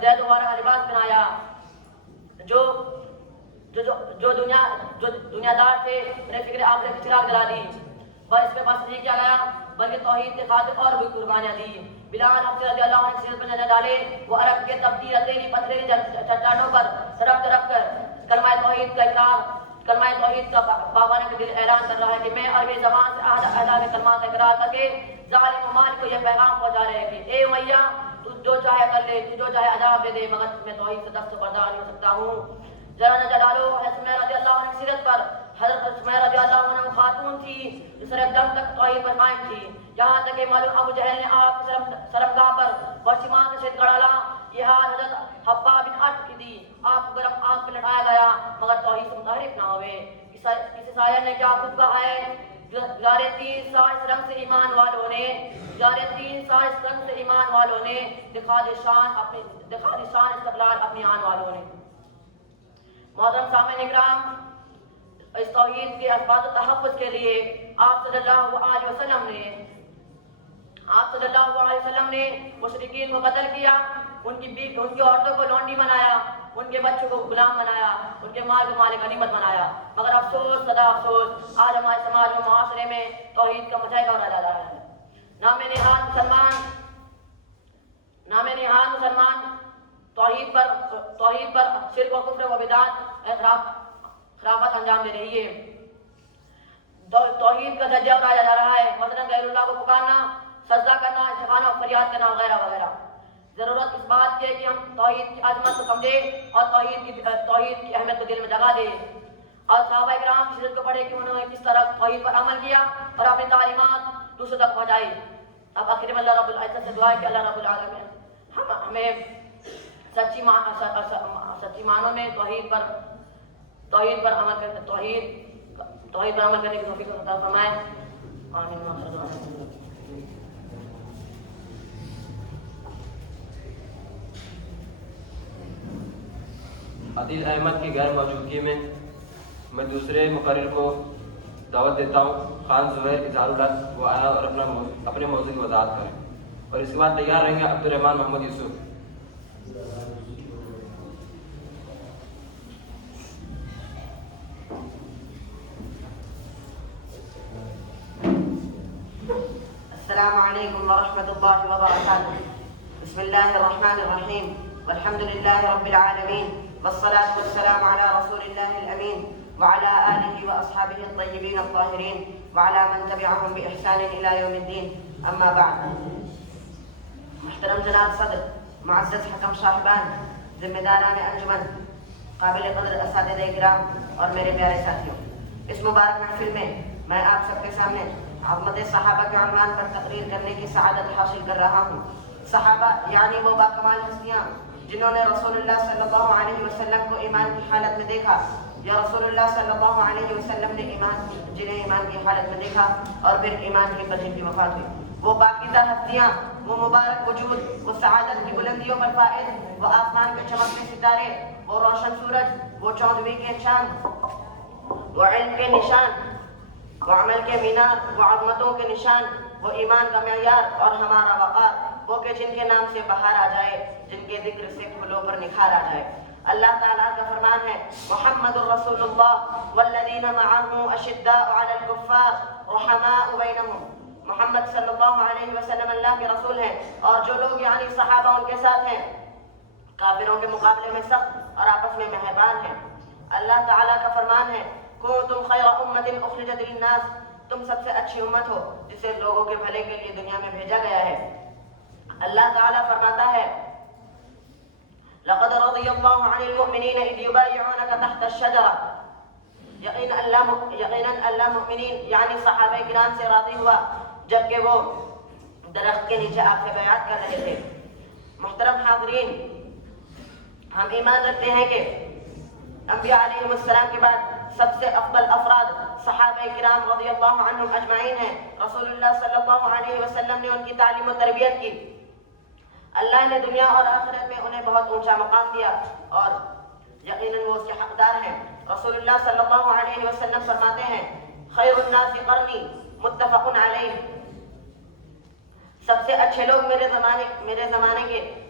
زید وغیرہ لباس پہنایا. جو دنیا دار تھے انہیں فکر آخرت کی چراغ جلا دی. بس اس میں بس نہیں کیا گیا بلکہ توحید کے خاطر اور بھی قربانیاں دی. بلال حبشی رضی اللہ عنہ سیرت پر نظر ڈالے, وہ عرب کے تبدیل پتھریلی چٹانوں پر تڑپ کر کلمہ توحید کا اقرار, کلمہ توحید کا بابانہ کے دل اعلان کر رہا ہے کہ میں عربی زبان سے اعلیٰ کلمات اقرار کر کے ظالم ممالک کو یہ پیغام پہنچا رہے ہیں کہ اے امیہ تو جو چاہے کر لے, تو جو چاہے عذاب دے دے, مگر میں توحید سے دست بردار نہیں ہو سکتا ہوں. ذرا نظر ڈالو حضرت سمیہ رضی اللہ عنہ کی سیرت پر. حضرت سمیہ رضی اللہ عنہ خاتون تھی جو سر دم تک توحید پر قائم تھی, یہاں تک کہ معلوم ابو جہل نے آپ کی سرمگاہ پر برچمان سے شد گڑا لا. یہ حال حضرت حبہ بن عتب کی دی, آپ کو گرم آگ پہ لٹایا گیا مگر توحید سے متحرک نہ ہوئے. اس سایہ نے کیا خود کہا ہے, گزارے 3 سال اس رنگ سے ایمان والوں نے دکھا دی شان استقلال اپنی آن والوں نے. محترم سامعین اکرام, اس توحید کے اسباب و تحفظ کے لیے آپ صلی اللہ علیہ وسلم نے مشرکین کو قتل کیا, ان کی عورتوں کو لونڈی بنایا, ان کے بچوں کو غلام بنایا, ان کے مال کو مال غنیمت بنایا. مگر افسوس صدا افسوس, آج ہمارے سماج و معاشرے میں توحید کا مظاہرہ ہو رہا ہے. نام نہاد مسلمان توحید پر شرک و کفر و بدعت خرافات انجام دے رہی ہے. توحید کا درجہ اٹھایا جا رہا ہے, مثلا غیر اللہ کو پکارنا, سجدہ کرنا, استغاثہ و فریاد کرنا وغیرہ وغیرہ. ضرورت اس بات کی ہے کہ ہم توحید کی عظمت کو سمجھیں اور توحید کی اہمیت کو دل میں جگہ دیں. اور صحابہ کرام کی سیرت کو پڑھے کہ انہوں نے کس طرح توحید پر عمل کیا اور اپنی تعلیمات دوسروں تک پہنچائی. اب آخر میں اللہ رب العزت سے دعا ہے کہ اللہ رب العالمین ہمیں سچی معنوں میں توحید پر عمل کرنے کی توفیق عطا فرمائے. آمین. عادل احمد کی غیر موجودگی میں میں دوسرے مقرر کو دعوت دیتا ہوں. خان زہیر اظہار الحق وہ آیا اور اپنے موضوع کی وضاحت کریں, اور اس کے بعد تیار رہیں گے عبدالرحمان محمد یوسف. السلام علیکم ورحمۃ اللہ وبرکاتہ. بسم اللہ الرحمن الرحیم, والحمد للہ رب العالمین, والصلاة والسلام على رسول الله الأمين وعلى آله وأصحابه الطيبين الطاهرين وعلى من تبعهم بإحسان إلى يوم الدين. أما بعد. محترم جناب صدر, معزز حکم صاحبان, ذمہ داران انجمن, قابل قدر اساتذہ کرام اور میرے پیارے ساتھیوں, اس مبارک محفل میں میں آپ سب کے سامنے عظمت صحابہ کے عنوان پر تقریر کرنے کی سعادت حاصل کر رہا ہوں. صحابہ یعنی وہ باکمال ہستیاں جنہوں نے رسول اللہ صلی اللہ علیہ وسلم کو ایمان کی حالت میں دیکھا, یا رسول اللہ صلی اللہ علیہ وسلم نے جنہیں ایمان کی حالت میں دیکھا اور پھر ایمان کی پر جن کی وفات ہوئی. وہ پاکیزہ ہستیاں, وہ مبارک وجود, وہ سعادت کی بلندیوں پر فائز, وہ آسمان کے چمکتے ستارے, وہ روشن سورج, وہ چوندوی کے چاند, وہ علم کے نشان, وہ عمل کے مینار, وہ عظمتوں کے نشان, وہ ایمان کا معیار اور ہمارا وقار, وہ کہ جن کے نام سے بہار آ جائے, جن کے ذکر سے پھولوں پر نکھار آ جائے. اللہ تعالیٰ کا فرمان ہے, محمد الرسول اللہ والذین معه اشداء علی الکفار رحماء بینہم. محمد صلی اللہ علیہ وسلم اللہ کے رسول ہیں اور جو لوگ یعنی صحابہ ان کے ساتھ ہیں کافروں کے مقابلے میں سخت اور آپس میں مہربان ہیں. اللہ تعالیٰ کا فرمان ہے, کنتم خیر امۃ اخرجت للناس, تم سب سے اچھی امت ہو جسے لوگوں کے بھلے کے لیے دنیا میں بھیجا گیا ہے. اللہ تعالیٰ فرماتا ہے, لقد رضی اللہ عن المؤمنین اذ یبایعونک تحت الشجرہ. یقیناً اللہ مؤمنین یعنی صحابہ کرام سے راضی ہوا جبکہ وہ درخت کے نیچے آپ سے بیعت کر رہے تھے. محترم حاضرین, ہم ایمان رکھتے ہیں کہ انبیاء علیہ السلام کے بعد سب سے افضل افراد صحابہ کرام رضی اللہ عنہم اجمعین ہیں. رسول اللہ صلی اللہ علیہ وسلم نے ان کی تعلیم و تربیت کی. اللہ نے دنیا اور آخرت میں انہیں بہت اونچا مقام دیا اور یقیناً وہ اس کے حقدار ہیں. رسول اللہ صلی اللہ علیہ وسلم فرماتے ہیں, خیر الناس قرنی, متفق علیہ. سب سے اچھے لوگ میرے زمانے کے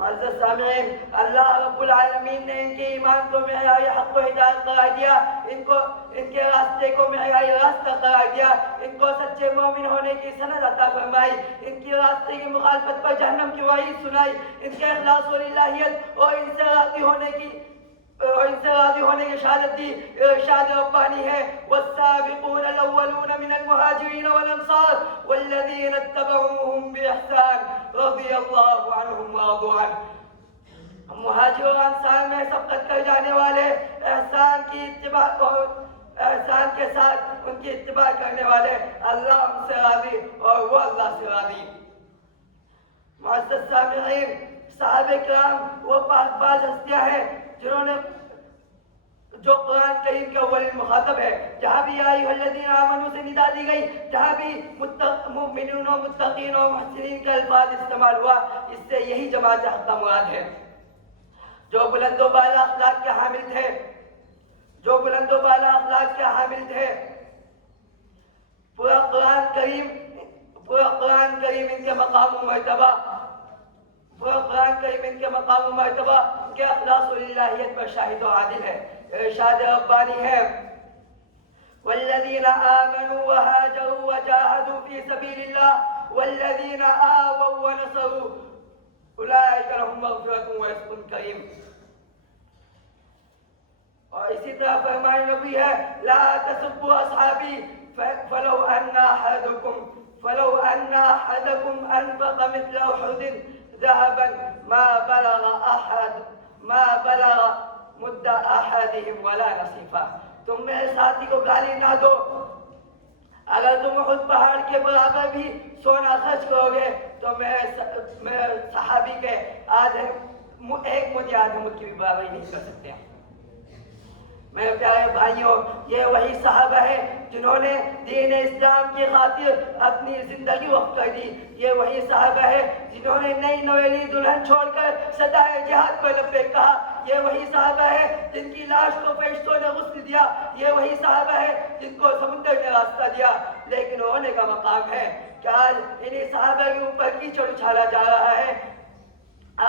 معزز سامعین، اللہ رب العالمین نے ان کے ایمان کو معیار حق و ہدایت قرار دیا، ان کے راستے کو معیار راستہ قرار دیا، ان کو سچے مومن ہونے کی سند عطا فرمائی، ان کی راستے کی مخالفت پر جہنم کی وعید سنائی، ان کے اخلاص و للہیت اور ان سے راضی ہونے کی شہادت دی۔ ارشاد ربانی ہے والسابقون الاولون من المہاجرین والانصار والذین اتبعوهم بإحسان رضی اللہ عنہم ورضوا عنہ۔ مہاجر و انصار میں سبقت کر جانے والے، احسان کی اتباع اور احسان کے ساتھ ان کی اتباع کرنے والے، اللہ ان سے راضی اور وہ اللہ سے راضی۔ معزز سامعین، صحابہ کرام وہ پاک باز ہستیاں ہیں جنہوں نے جو قرآن کریم کے اولین مخاطب ہے، جہاں بھی یا ایھا الذین آمنوا سے ندا دی گئی، جہاں بھی مومنین و متقین و محسنین کا الفاظ استعمال ہوا، اس سے یہی جماعت حق کا مراد ہے، جو بلند و بالا اخلاق کے حامل تھے، جو بلند و بالا اخلاق کے حامل تھے۔ پورا قرآن کریم ان کے مقام و مرتبہ، ان کے اخلاص و للہیت پر شاہد و عادل ہے۔ ارشاد ربانی ہے والذین آمنوا وہاجروا وجاہدوا فی سبیل اللہ والذین آووا ونصروا اولئک لهم مغفرۃ ورزق کریم۔ اور اسی طرح فرمان نبی ہے لا تسبوا اصحابی فلو ان احدکم انفق مثل احد ذهبا ما بلغ مد احدهم ولا نصیفا۔ تم میرے ساتھی کو گالی نہ دو، اگر تم احد پہاڑ کے برابر بھی سونا خرچ کرو گے تو میں صحابی کے ایک مد آدھے مد کی بھی برابری نہیں کر سکتے۔ میرے پیارے بھائیوں، یہ وہی صحابہ ہیں جنہوں نے دین اسلام کی خاطر اپنی زندگی وقف کر دی، یہ وہی صحابہ ہیں جنہوں نے نئی نویلی دلہن چھوڑ کر صدائے جہاد پر لبیک کہا، یہ وہی صحابہ ہیں جن کی لاش کو فرشتوں نے غسل دیا، یہ وہی صحابہ ہیں جن کو سمندر نے راستہ دیا۔ لیکن ہونے کا مقام ہے کہ آج انہی صحابہ کے اوپر کیچڑ اچھالا جا رہا ہے،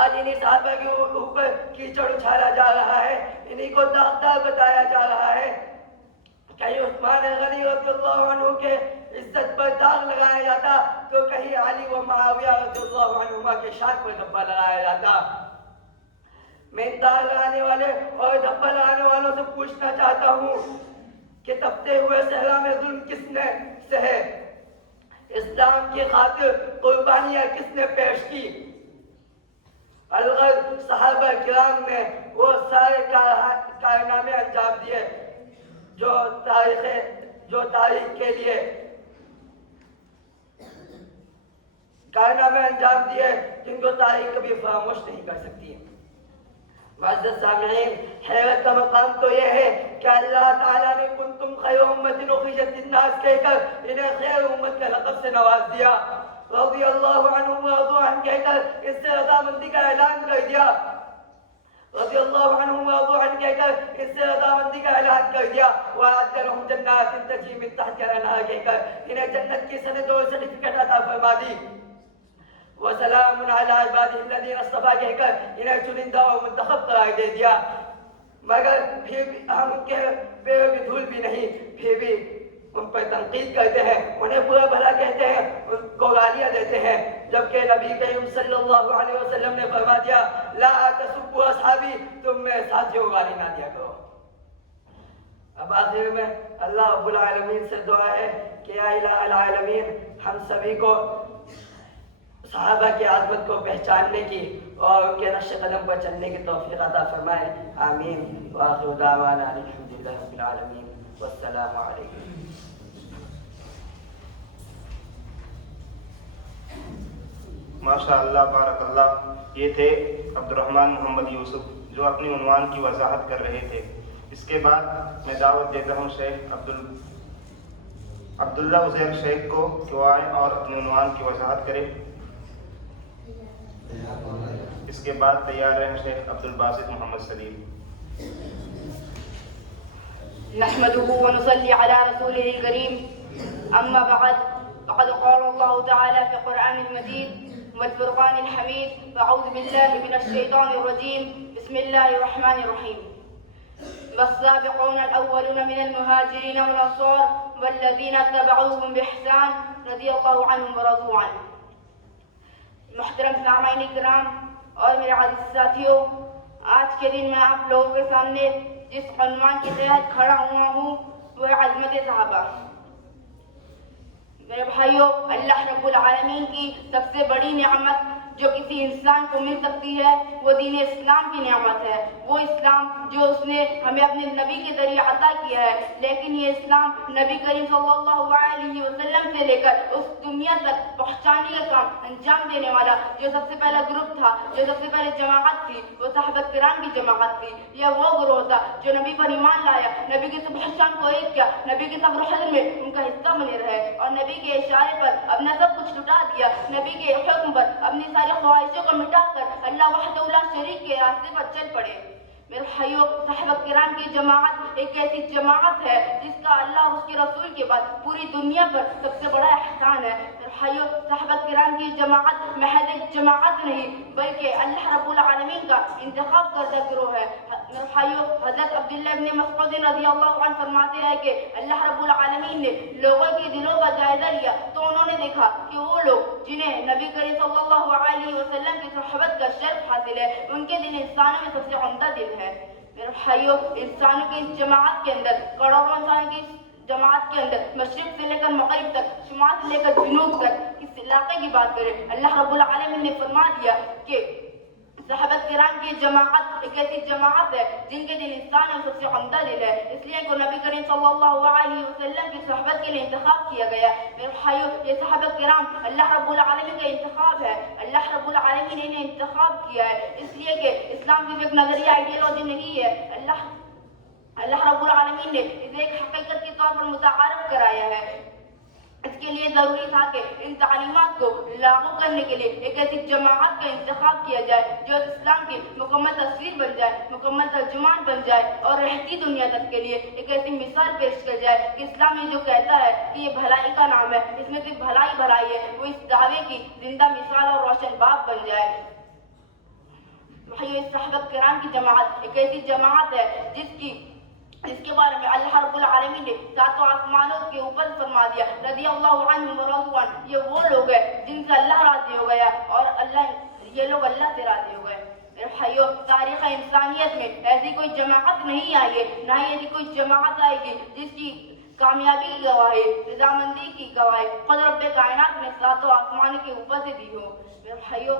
آج انہی صحابہ کے اوپر کیچڑ اچھالا جا رہا ہے، انہی کو داغدار بتایا جا رہا ہے۔ کہیں عثمان غنی رضی اللہ عنہ کے عزت پر داغ لگایا جاتا تو کہیں علی و معاویہ رضی اللہ عنہما کے شان پر دھبا لگایا جاتا۔ میں داغ لگانے والے اور دھبا لگانے والوں سے پوچھنا چاہتا ہوں کہ تپتے ہوئے صحرا میں ظلم کس نے سہے، اسلام کی خاطر قربانیاں کس نے پیش کی؟ الغرض صحابہ کرام نے وہ سارے کارنامے انجام دیے جو تاریخ کے لیے کارنامے انجام دیے جن کو تاریخ کبھی فراموش نہیں کر سکتی ہے۔ معزز سامعین، حیرت کا مقام تو یہ ہے کہ اللہ تعالیٰ نے کنتم خیر امت اخرجت للناس کہہ کر انہیں خیر امت کے لقب سے نواز دیا، رضی اللہ عنہم ورضوا عنہ کہہ کر اس سے رضامندی کا اعلان کر دیا، رضی اللہ عنہم ورضوا عنہ کہہ کر اس سے رضامندی کا اعلان کر دیا، وَأَعَدَّ لَهُمْ جَنَّاتٍ تَجْرِي مِن تَحْتِهَا الْأَنْهَارُ کہہ کر انہیں جنت کی سند اور سرٹیفکیٹ عطا فرما دی، وَسَلَامٌ عَلَىٰ عِبَادِهِ الَّذِينَ اصْطَفَىٰ کہہ کر انہیں چنندہ اور منتخب قرار دے دیا۔ مگر پھر بھی ہم ان کے پیروں کی دھول بھی نہیں، پھر بھی ان پر تنقید کرتے ہیں، انہیں برا بھلا کہتے ہیں، ان کو گالیاں دیتے ہیں، جبکہ نبی کریم صلی اللہ علیہ وسلم نے فرما دیا لا تسبوا اصحابی، تم میرے ساتھیوں کو گالی نہ دیا کرو۔ اب آخر میں اللہ رب العالمین سے دعا ہے کہ یا الہ العالمین ہم سبھی کو صحابہ کی عظمت کو پہچاننے کی اور ان کے نقش قدم پر چلنے کی توفیق عطا فرمائے، آمین۔ وآخر دعوانا الحمدللہ رب العالمین، والسلام علیکم۔ ماشاء اللہ، بارک اللہ۔ یہ تھے عبد الرحمن محمد یوسف جو اپنی عنوان کی وضاحت کر رہے تھے۔ اس کے بعد میں دعوت دیتا ہوں شیخ عبداللہ عزیر شیخ کو کہ وہ آئیں اور اپنے عنوان کی وضاحت کریں۔ اس کے بعد تیار رہیں شیخ عبدالباسط محمد سلیم۔ نحمده ونصلي على رسوله الكريم، أما بعد، فقد قال الله تعالى في القرآن المجيد والفرقان الحميد وأعوذ بالله من الشيطان الرجيم بسم الله الرحمن الرحيم والسابقون الأولون من المهاجرين والأنصار والذين اتبعوهم بإحسان رضي الله عنهم ورضوا عنه. محترم سامعین کرام اور میرے عزیز ساتھیوں، آج کے دن میں آپ لوگوں کے سامنے جس عنوان کے تحت کھڑا ہوا ہوں وہ ہے عظمت صحابہ. میرے بھائیوں، اللہ رب العالمین کی سب سے بڑی نعمت جو کسی انسان کو مل سکتی ہے وہ دین اسلام کی نعمت ہے. وہ اسلام جو اس نے ہمیں اپنے نبی کے ذریعے عطا کیا ہے، لیکن یہ اسلام نبی کریم صلی اللہ علیہ وسلم سے لے کر اس دنیا تک پہنچانے کا کام انجام دینے والا جو سب سے پہلا گروپ تھا، جو سب سے پہلے جماعت تھی، وہ صحابہ کرام کی جماعت تھی. یہ وہ گروہ تھا جو نبی پر ایمان لایا، نبی کے صبح شام کو ایک کیا، نبی کے صبر و حضر میں ان کا حصہ بنے رہے اور نبی کے اشارے پر اپنا سب کچھ لٹا دیا، نبی کے حکم پر اپنی ساری خواہشوں کو مٹا کر اللہ وحدہ لا شریک کے راستے پر چل پڑے. میرے بھائیوں، صحابہ کرام کی جماعت ایک ایسی جماعت ہے جس کا اللہ اور اس کے رسول کے بعد پوری دنیا پر سب سے بڑا احسان ہے. میرے بھائیوں، صحابہ کرام کی جماعت محض ایک جماعت نہیں بلکہ اللہ رب العالمین کا انتخاب کردہ گروہ ہے. میرے بھائیوں، حضرت عبداللہ ابن مسعود رضی اللہ عنہ فرماتے ہیں کہ اللہ رب العالمین نے لوگوں کے دلوں کا جائزہ لیا تو انہوں نے دیکھا کہ وہ لوگ جنہیں نبی کریم صلی اللہ علیہ وسلم کی صحبت کا شرف حاصل ہے، ان کے دل انسانوں میں سب سے عمدہ دل ہے. میرے بھائیوں، انسانوں کی اس جماعت کے اندر، کروڑوں انسانوں کی جماعت کے اندر مشرق سے لے کر مغرب تک، شمال سے لے کر جنوب تک کس علاقے کی بات کریں، اللہ رب العالمین نے فرما دیا کہ صحابہ کرام کی جماعت ایک ایسی جماعت ہے جن کے دل انسانوں میں سب سے عمدہ دل ہے، اس لیے کہ نبی کریم صلی اللہ علیہ وسلم کی صحبت کے لیے انتخاب کیا گیا. میرے بھائیوں، یہ صحابہ کرام اللہ رب العالمین کا انتخاب ہے، اللہ رب العالمین نے انہیں انتخاب کیا ہے، اس لیے کہ اسلام صرف ایک نظریہ آئیڈیالوجی نہیں ہے. اللہ رب العالمین نے اسے ایک حقیقت کے طور پر متعارف کرایا ہے. اس کے لیے ضروری تھا کہ ان تعلیمات کو لاگو کرنے کے لیے ایک ایسی جماعت کا انتخاب کیا جائے جو اسلام کی مکمل تصویر بن جائے، مکمل ترجمان بن جائے اور رہتی دنیا تک کے لیے ایک ایسی مثال پیش کر جائے کہ اسلام یہ جو کہتا ہے کہ یہ بھلائی کا نام ہے، اس میں صرف بھلائی ہے، وہ اس دعوے کی زندہ مثال اور روشن باب بن جائے. بھائیو، اس صحابہ کرام کی جماعت ایک ایسی جماعت ہے جس کے بارے میں اللہ رب العالمین نے ساتوں آسمانوں کے اوپر فرما دیا رضی اللہ عنہم ورضوا عنہ. یہ وہ لوگ ہیں جن سے اللہ راضی ہو گیا اور یہ لوگ اللہ سے راضی ہو گئے. میرے بھائیو، تاریخ انسانیت میں ایسی کوئی جماعت نہیں آئی ہے، نہ ہی ایسی کوئی جماعت آئے گی جس کی کامیابی کی گواہی، رضامندی کی گواہی خود رب کائنات نے ساتوں آسمانوں کے اوپر سے دی ہو. میرے بھائیو،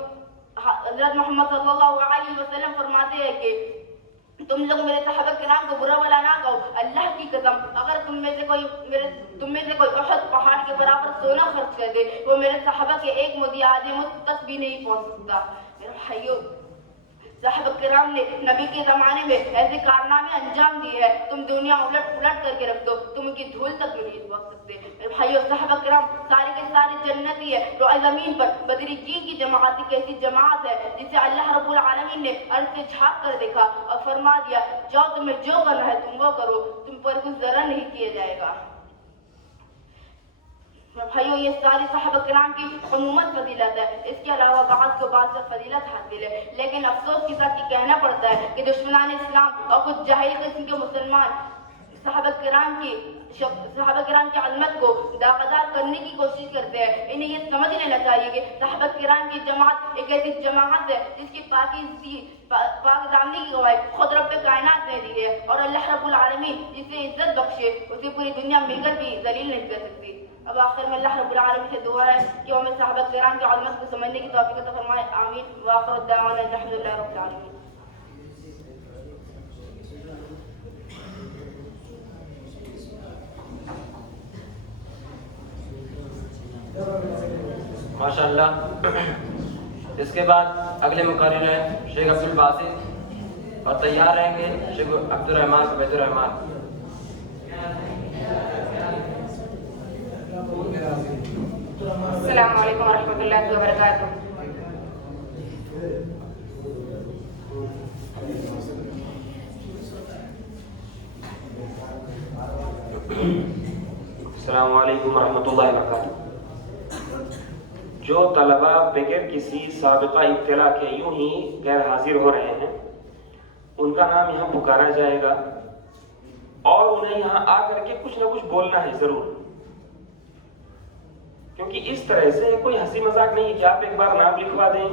حضرت محمد صلی اللہ علیہ وسلم فرماتے ہیں کہ تم لوگ میرے صحابہ کرام کو برا بھلا نہ کہو. اللہ کی قسم، اگر تم میں سے کوئی احد پہاڑ کے برابر سونا خرچ کر دے، وہ میرے صحابہ کے ایک مدی آدھے مد تک بھی نہیں پہنچ سکتا. میرے بھائیو، صحابہ کرام نے نبی کے زمانے میں ایسے کارنامے انجام دیے ہیں، تم دنیا الٹ پلٹ کر کے رکھ دو، تم ان کی دھول تک نہیں پہنچ سکتے. میرے بھائیو، صحابہ کرام سارے کے سارے جنتی ہے. روئے زمین پر بدریقین کی جماعت ایک ایسی جماعت ہے جسے اللہ رب العالمین نے عرض سے جھانک کر دیکھا اور فرما دیا جاؤ، تمہیں جو کرنا ہے تم وہ کرو، تم پر کچھ ذرا نہیں کیا جائے گا. بھائیو، یہ ساری صحابہ کرام کی عموماً فضیلت ہے، اس کے علاوہ بعض کو بعض سے فضیلت حاصل ہے، لیکن افسوس کے ساتھ یہ کہنا پڑتا ہے کہ دشمنان اسلام اور کچھ جاہل قسم کے مسلمان صحابہ کرام کی عظمت کو داغدار کرنے کی کوشش کرتے ہیں. انہیں یہ سمجھ لینا چاہیے کہ صحابہ کرام کی جماعت ایک ایسی جماعت ہے جس کی پاک دامنی کی گواہی خود رب کائنات نے دی ہے اور اللہ رب العالمین جسے عزت بخشے اسے پوری دنیا مل کر بھی ذلیل نہیں کر سکتی. اب آخر میں اللہ رب العالمین سے دعا ہے کہ وہ ہمیں صحابہ کرام کی عظمت کو سمجھنے کی توفیق عطا فرمائے. آمین. وآخر الدعوانا الحمد للہ رب العالمین. ماشاء اللہ. اس کے بعد اگلے مقرر ہیں شیخ عبد الباسط اور تیار رہیں گے شیخ عبد الرحمان عبید الرحمان. السلام علیکم ورحمۃ اللہ وبرکاتہ. السلام علیکم ورحمۃ اللہ وبرکاتہ. جو طلبہ بغیر کسی سابقہ اطلاع کے یوں ہی غیر حاضر ہو رہے ہیں ان کا نام یہاں پکارا جائے گا اور انہیں یہاں آ کر کے کچھ نہ کچھ بولنا ہے ضرور، کیونکہ اس طرح سے کوئی ہنسی مذاق نہیں ہے کہ آپ ایک بار نام لکھوا دیں،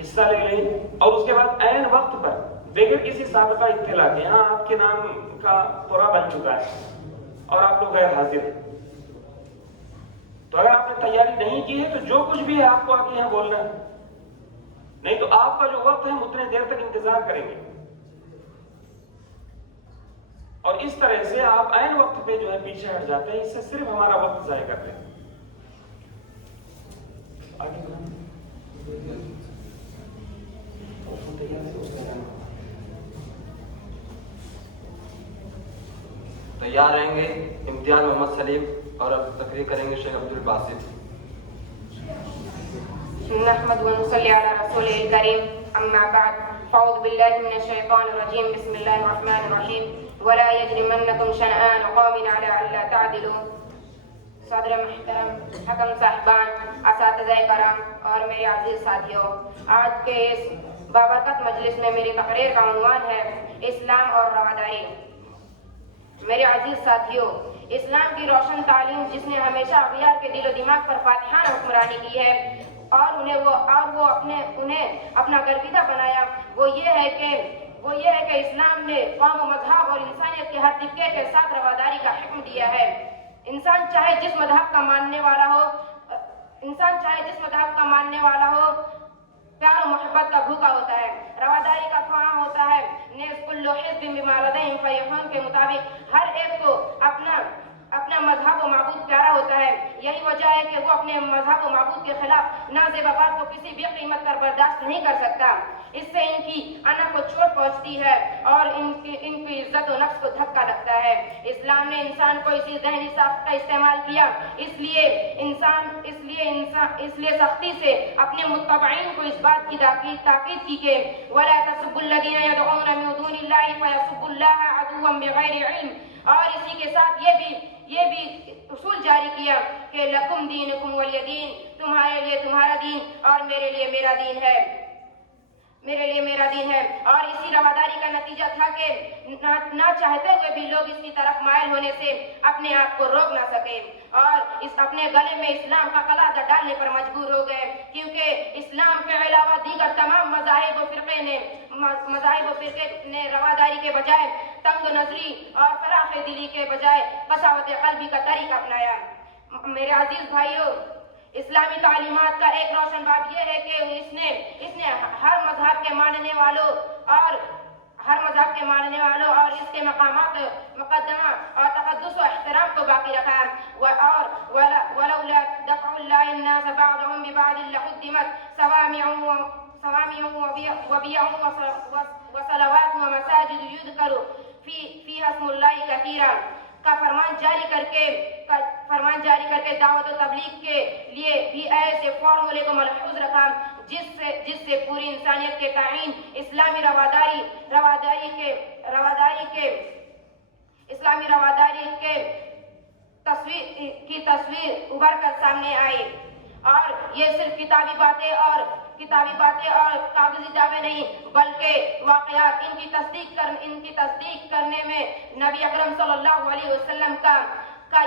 حصہ لے لیں اور اس کے بعد عین وقت پر بغیر کسی سابقہ اطلاع کے یہاں آپ کے نام کا پورا بن چکا ہے اور آپ لوگ غیر حاضر ہیں۔ تو اگر آپ نے تیاری نہیں کی ہے تو جو کچھ بھی ہے آپ کو آ کے یہاں بولنا ہے، نہیں تو آپ کا جو وقت ہے ہم اتنے دیر تک انتظار کریں گے اور اس طرح سے آپ عین وقت پہ جو ہے پیچھے ہٹ جاتے ہیں، اس سے صرف ہمارا وقت ضائع کرتے ہیں۔ تیار رہیں گے امتیاز محمد سلیم اور اب تقریر کریں گے شیخ عبد الباسط۔ نحمد ونصلي على رسوله الكريم اما بعد فاعوذ بالله من الشيطان الرجيم بسم الله الرحمن الرحيم ولا يجرمنكم شنآن قوم على الا تعدلوا۔ صدر محترم، حکم صاحبان، اساتذہ کرام اور میرے عزیز ساتھیوں، آج کے اس بابرکت مجلس میں میری تقریر کا عنوان ہے اسلام اور رواداری۔ میرے عزیز ساتھیوں، اسلام کی روشن تعلیم جس نے ہمیشہ اغیار کے دل و دماغ پر فاتحانہ حکمرانی کی ہے اور انہیں اپنا گرویدہ بنایا، وہ یہ ہے کہ اسلام نے قوم و مذہب اور انسانیت کے ہر طبقے کے ساتھ رواداری کا حکم دیا ہے۔ انسان چاہے جس مذہب کا ماننے والا ہو پیار و محبت کا بھوکا ہوتا ہے، رواداری کا خواہاں ہوتا ہے۔ نیز کل حزب بما لدیہم فرحون کے مطابق ہر ایک کو اپنا مذہب و معبود پیارا ہوتا ہے۔ یہی وجہ ہے کہ وہ اپنے مذہب و معبود کے خلاف ناز وبال کو کسی بھی قیمت پر برداشت نہیں کر سکتا۔ اس سے ان کی انا کو چوٹ پہنچتی ہے اور ان کی عزت و نفس کو دھکا لگتا ہے۔ اسلام نے انسان کو اسی ذہنی ساخت کا استعمال کیا، اس لیے سختی سے اپنے متبعین کو اس بات کی تاکید کی کہ وَلَا تَسُبُّوا الَّذِينَ يَدْعُونَ مِن دُونِ اللَّهِ فَيَسُبُّوا اللَّهَ عَدُوًّا بِغَيْرِ عِلْمٍ، اور اسی کے ساتھ یہ بھی اصول جاری کیا کہ لَكُمْ دِينُكُمْ وَلِيَ دِينِ، تمہارے لیے تمہارا دین اور میرے لیے میرا دین ہے۔ اور اسی رواداری کا نتیجہ تھا کہ نہ چاہتے ہوئے بھی لوگ اس کی طرف مائل ہونے سے اپنے آپ کو روک نہ سکے اور اپنے گلے میں اسلام کا قلادہ ڈالنے پر مجبور ہو گئے، کیونکہ اسلام کے علاوہ دیگر تمام مذاہب و فرقے نے رواداری کے بجائے تنگ نظری اور فراخ دلی کے بجائے قساوت قلبی کا طریقہ اپنایا۔ میرے عزیز بھائیوں، اسلامی تعلیمات کا ایک روشن بات یہ ہے کہ اس نے ہر مذہب کے ماننے والوں اور اس کے مقامات مقدمہ اور تقدس و احترام کو باقی رکھا، اور ولولا دفع الله الناس بعضهم ببعض لهدمت صوامع وبيع وصلوات ومساجد يذكر فيها اسم الله كثيرا کا فرمان جاری کر کے دعوت و تبلیغ کے لیے بھی ایسے فارمولے کو ملحوظ رکھا جس سے پوری انسانیت کے تعین اسلامی رواداری کے تصویر ابھر کر سامنے آئی، اور یہ صرف کتابی باتیں اور کاغذی دعوے نہیں بلکہ واقعات ان کی تصدیق کرنے میں نبی اکرم صلی اللہ علیہ وسلم کا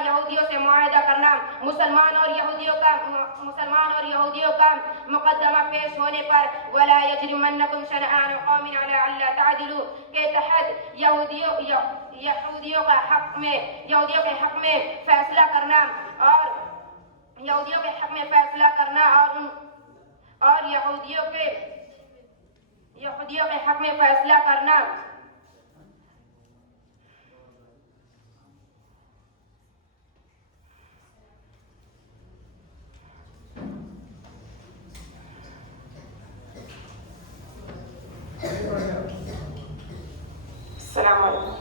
یہودیوں سے معاہدہ کرنا، مسلمان اور یہودیوں کا مقدمہ پیش ہونے پر ولا یجرمنکم شنآن قوم علی الا تعدلوا کے تحت یہودیوں کے حق میں فیصلہ کرنا اور یہودیوں کے حق میں فیصلہ کرنا السلام علیکم۔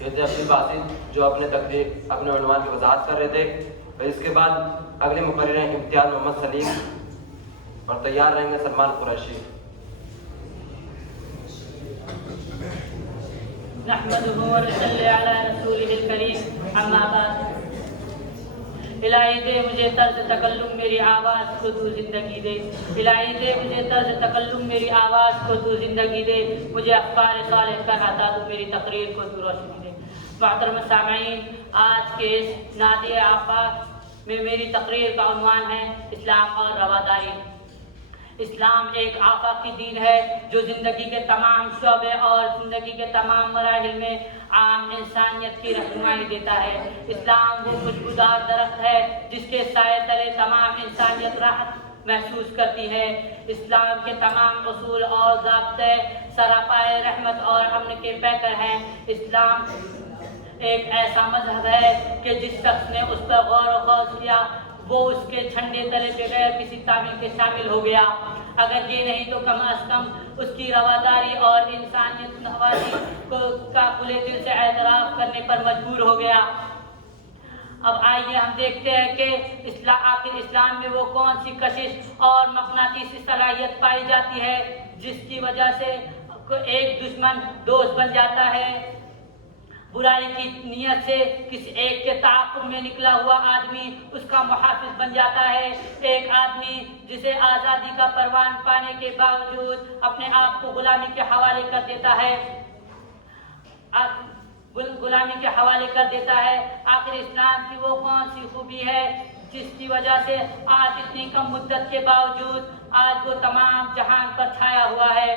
یہ تھے عبد الباسط جو اپنے عنوان کی وضاحت کر رہے تھے، اور اس کے بعد اگلے مقرر ہیں امتیاز محمد سلیم، اور تیار رہیں گے سلمان قریشی۔ نحمده ونصلي على رسوله الكريم اما بعد الہی دے مجھے طرز تکلم میری آواز کو تو زندگی دے الہی دے مجھے طرز تکلم میری آواز کو تو زندگی دے مجھے افکار صالح کا عطا دو میری تقریر کو تو روشنی دے محترم سامعین آج کے اس نادی آفاق میں میری تقریر کا عنوان ہے اسلام اور رواداری اسلام ایک آفاقی دین ہے جو زندگی کے تمام شعبے اور زندگی کے تمام مراحل میں عام انسانیت کی رہنمائی دیتا ہے اسلام وہ خوشبودار درخت ہے جس کے سائے تلے تمام انسانیت راحت محسوس کرتی ہے اسلام کے تمام اصول اور ضابطے سراپائے رحمت اور امن کے پیکر ہیں اسلام ایک ایسا مذہب ہے کہ جس شخص نے اس پر غور و خوض کیا وہ اس کے جھنڈے تلے بغیر کسی تعمیل کے شامل ہو گیا اگر یہ نہیں تو کم از کم اس کی رواداری اور انسانیت نوازی کا کھلے دل سے اعتراف کرنے پر مجبور ہو گیا اب آئیے ہم دیکھتے ہیں کہ آخر اسلام میں وہ کون سی کشش اور مقناطیسی صلاحیت پائی جاتی ہے جس کی وجہ سے ایک دشمن دوست بن جاتا ہے برائی کی نیت سے کسی ایک کے تعاقب میں نکلا ہوا آدمی اس کا محافظ بن جاتا ہے ایک آدمی جسے آزادی کا پروان پانے کے باوجود اپنے آپ کو غلامی کے حوالے کر دیتا ہے آخر اسلام کی وہ کون سی خوبی ہے جس کی وجہ سے آج اتنی کم مدت کے باوجود آج وہ تمام جہان پر چھایا ہوا ہے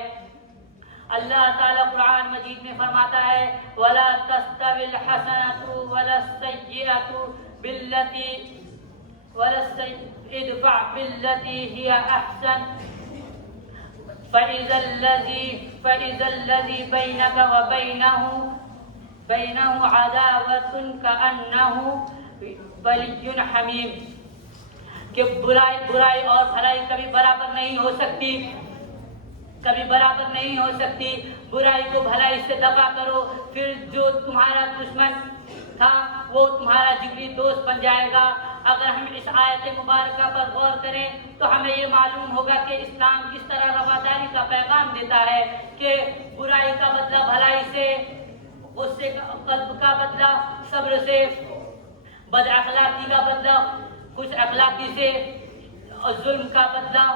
اللہ تعالیٰ قرآن مجید میں فرماتا ہے وَلَا تَسْتَوِي الْحَسَنَةُ وَلَا السَّيِّئَةُ ادْفَعْ بِالَّتِي هِيَ أَحْسَنُ فَإِذَا الَّذِي بَيْنَكَ وَبَيْنَهُ عَدَاوَةٌ كَأَنَّهُ وَلِيٌّ حَمِيمٌ کہ برائی اور بھلائی کبھی برابر نہیں ہو سکتی برائی کو بھلائی سے دفع کرو پھر جو تمہارا دشمن تھا وہ تمہارا جگری دوست بن جائے گا اگر ہم اس آیت مبارکہ پر غور کریں تو ہمیں یہ معلوم ہوگا کہ اسلام کس طرح رواداری کا پیغام دیتا ہے کہ برائی کا بدلہ بھلائی سے غصے قلب کا بدلہ صبر سے بد اخلاقی کا بدلہ خوش اخلاقی سے اور ظلم کا بدلہ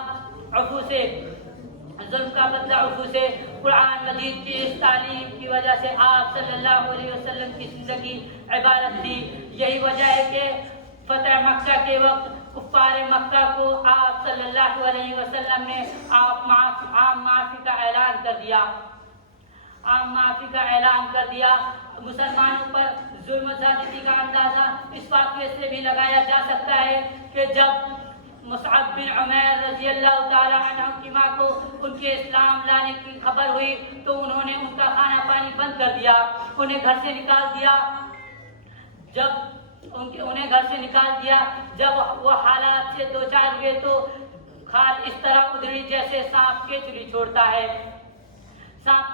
عفو سے قرآن مجید کی اس تعلیم کی وجہ سے آپ صلی اللہ علیہ وسلم کی زندگی عبارت تھی یہی وجہ ہے کہ فتح مکہ کے وقت کفار مکہ کو آپ صلی اللہ علیہ وسلم نے عام معافی کا اعلان کر دیا مسلمانوں پر ظلم و زیادتی کا اندازہ اس واقعے سے بھی لگایا جا سکتا ہے کہ جب مصعب بن عمیر رضی اللہ تعالیٰ عنہ کی ماں کو ان کے اسلام لانے کی خبر ہوئی تو انہوں نے ان کا کھانا پانی بند کر دیا انہیں گھر سے نکال دیا جب وہ حالات سے دوچار ہوئے تو کھال اس طرح ادھری جیسے سانپ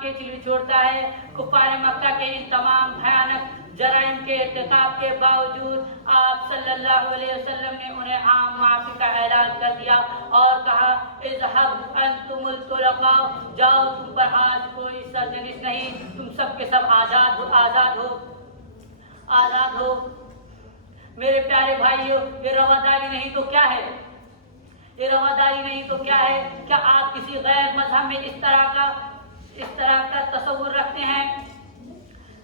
کیچلی چھوڑتا ہے کفار مکہ کے ان تمام بھیانک جرائم کے ارتکاب کے باوجود آپ صلی اللہ علیہ وسلم نے انہیں عام معافی کا اعلان کر دیا اور کہا اذهب انتم الطلقاء جاؤ تم پر آج کوئی سرزنش نہیں تم سب کے سب آزاد ہو میرے پیارے بھائیوں یہ رواداری نہیں تو کیا ہے کیا آپ کسی غیر مذہب میں اس طرح کا تصور رکھتے ہیں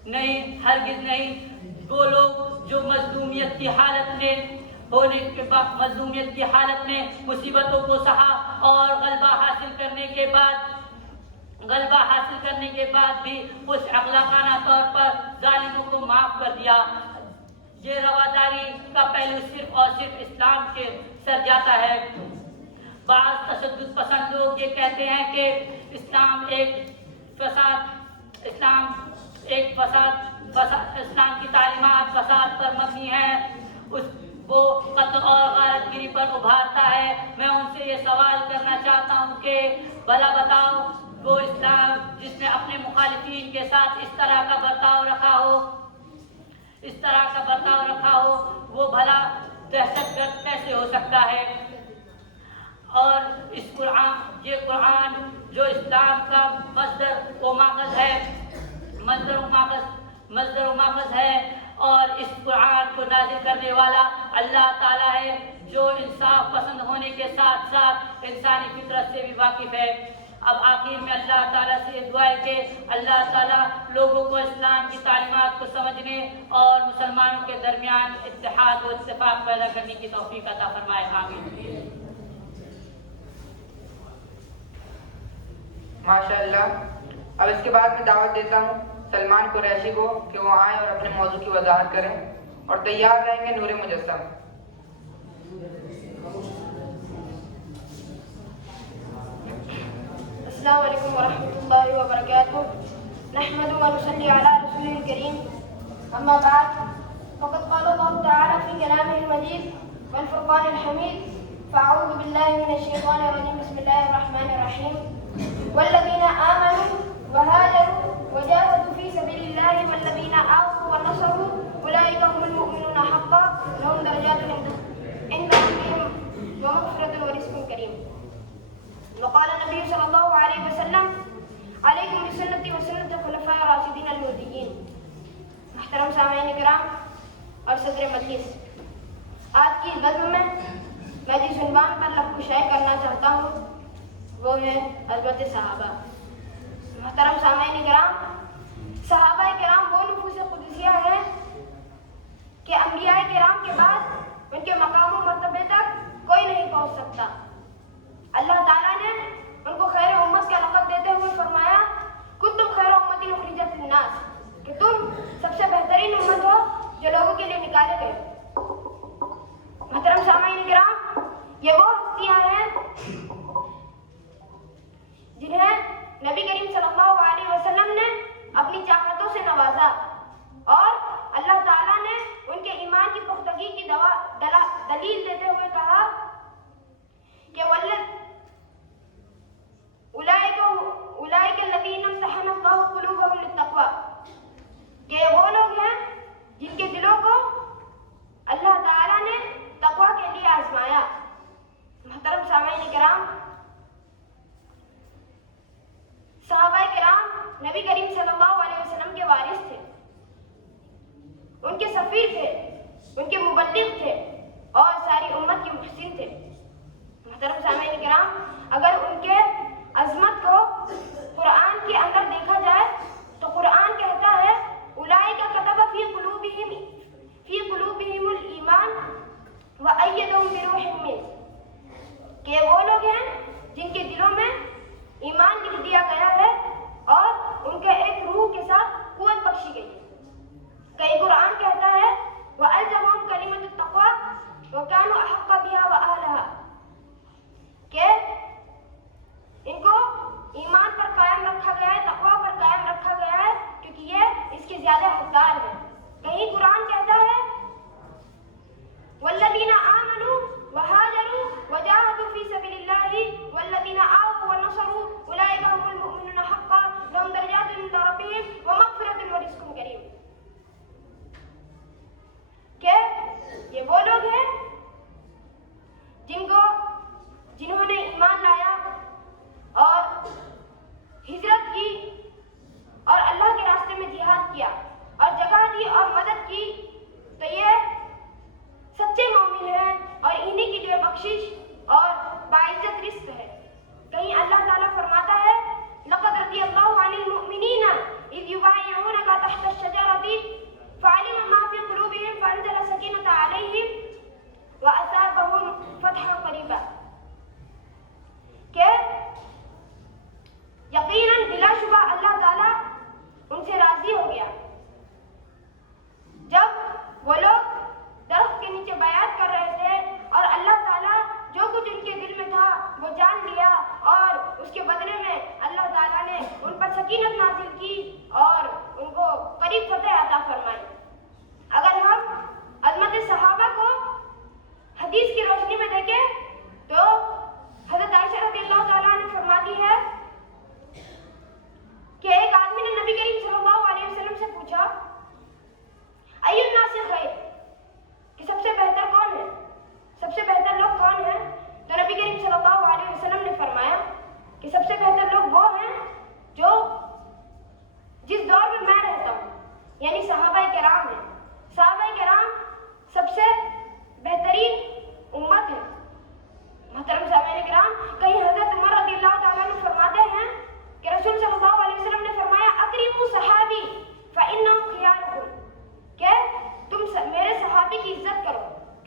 نہیں ہرگز نہیں وہ لوگ جو مظلومیت کی حالت میں مصیبتوں کو سہا اور غلبہ حاصل کرنے کے بعد بھی اس اخلاقانہ طور پر ظالموں کو معاف کر دیا یہ رواداری کا پہلو صرف اور صرف اسلام کے سر جاتا ہے بعض تشدد پسند لوگ یہ کہتے ہیں کہ اسلام کی تعلیمات فساد پر مبنی ہیں وہ قتل اور غارت گری پر ابھارتا ہے میں ان سے یہ سوال کرنا چاہتا ہوں کہ بھلا بتاؤ وہ اسلام جس نے اپنے مخالفین کے ساتھ اس طرح کا برتاؤ رکھا ہو وہ بھلا دہشت گرد کیسے ہو سکتا ہے اور یہ قرآن جو اسلام کا مصدر و ماخذ ہے اور اس قرآن کو نازل کرنے والا اللہ تعالیٰ ہے جو انصاف پسند ہونے کے ساتھ ساتھ انسانی فطرت سے بھی واقف ہے۔ اب آخر میں اللہ تعالیٰ سے دعا ہے کہ اللہ تعالیٰ لوگوں کو اسلام کی تعلیمات کو سمجھنے اور مسلمانوں کے درمیان اتحاد و اتفاق پیدا کرنے کی توفیق عطا فرمائے، آمین۔ ماشاء اللہ۔ اب اس کے بعد میں دعوت دیتا ہوں سلمان قریشی کو کہ وہ آئیں اور اپنے موضوع کی وضاحت کریں اور تیار رہیں گے نور مجسم۔ السلام علیکم ورحمۃ اللہ وبرکاتہ۔ نحمد و نصلی علی رسول الکریم، اما بعد فقد قال اللہ تعالی فی کلامہ المجید والفرقان الحمید، فاعوذ باللہ من الشیطان الرجیم، بسم اللہ الرحمن الرحیم، والذین آمنوا وهاجروا وجاهدوا في سبيل الله والذين آووا ونصروا أولئك هم المؤمنون حقا لهم درجات عند ربهم ومغفرة ورزق كريم۔ وقال النبي صلى الله عليه وسلم عليكم بسنتي وسنة الخلفاء الراشدين المهديين۔ محترم سامعین کرام اور صدر مجلس، آج کی نظم میں جس عنوان پر لب کشائی کرنا چاہتا ہوں وہ ہے عظمت صحابہ۔ محترم سامعین کرام، صحابہ کرام وہ نفوس قدسیہ ہیں کہ انبیاء کرام کے بعد ان کے مقام و مرتبے تک کوئی نہیں پہنچ سکتا۔ اللہ تعالیٰ نے ان کو خیر امت کا لقب دیتے ہوئے فرمایا کنتم خیر امت اخرجت للناس، کہ تم سب سے بہترین امت ہو جو لوگوں کے لیے نکالے گئے۔ محترم سامعین کرام، یہ وہ ہستیاں ہیں جنہیں نبی کریم صلی اللہ علیہ وسلم نے اپنی چاہتوں سے نوازا اور اللہ تعالیٰ نے ان کے ایمان کی پختگی کی دلیل دیتے ہوئے کہا کہ اولئک الذین امتحن اللہ قلوبہم للتقوی، کہ وہ لوگ ہیں جن کے دلوں کو اللہ تعالیٰ نے تقوی کے لیے آزمایا۔ محترم سامعین کرام، صحابہ کرام نبی کریم صلی اللہ علیہ وسلم کے وارث تھے، ان کے سفیر تھے، ان کے مبلغ تھے اور ساری امت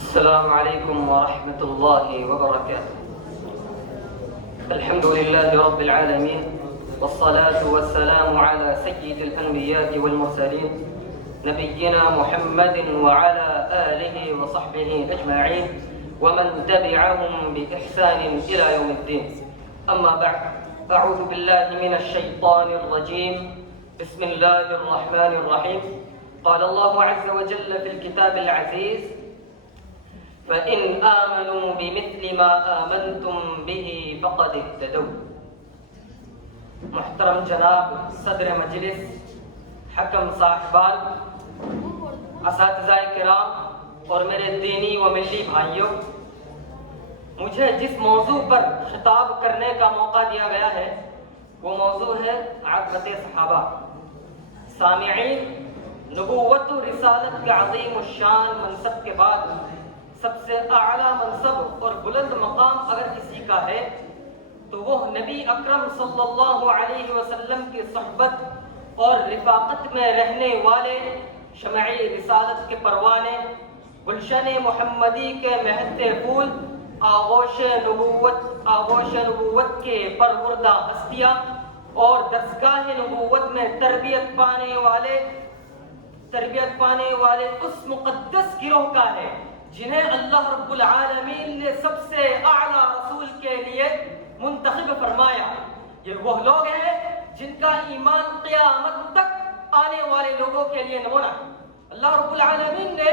السلام عليكم ورحمة الله وبركاته. الحمد لله رب العالمين، والصلاة والسلام على سيد الأنبياء والمرسلين نبينا محمد وعلى آله وصحبه أجمعين ومن تبعهم بإحسان إلى يوم الدين. أما بعد، أعوذ بالله من الشيطان الرجيم، بسم الله الرحمن الرحيم. قال الله عز وجل في الكتاب العزيز: فإن آمنوا بمثل ما آمنتم به فقد اهتدوا. محترم جناب صدر مجلس، حکم صاحبان، اساتذہ کرام اور میرے دینی و ملی بھائیوں، مجھے جس موضوع پر خطاب کرنے کا موقع دیا گیا ہے وہ موضوع ہے عظمت صحابہ. سامعین، نبوت و رسالت کے عظیم الشان منصب کے بعد سب سے اعلیٰ منصب اور بلند مقام اگر کسی کا ہے تو وہ نبی اکرم صلی اللہ علیہ وسلم کی صحبت اور رفاقت میں رہنے والے شمع رسالت کے پروانے، گلشن محمدی کے مہتے پھول، آغوش نبوت کے پروردہ ہستیاں اور درسگاہ نبوت میں تربیت پانے والے اس مقدس گروہ کا ہے جنہیں اللہ رب العالمین نے سب سے اعلیٰ رسول کے لیے منتخب فرمایا. یہ وہ لوگ ہیں جن کا ایمان قیامت تک آنے والے لوگوں کے لیے نمونہ. اللہ رب العالمین نے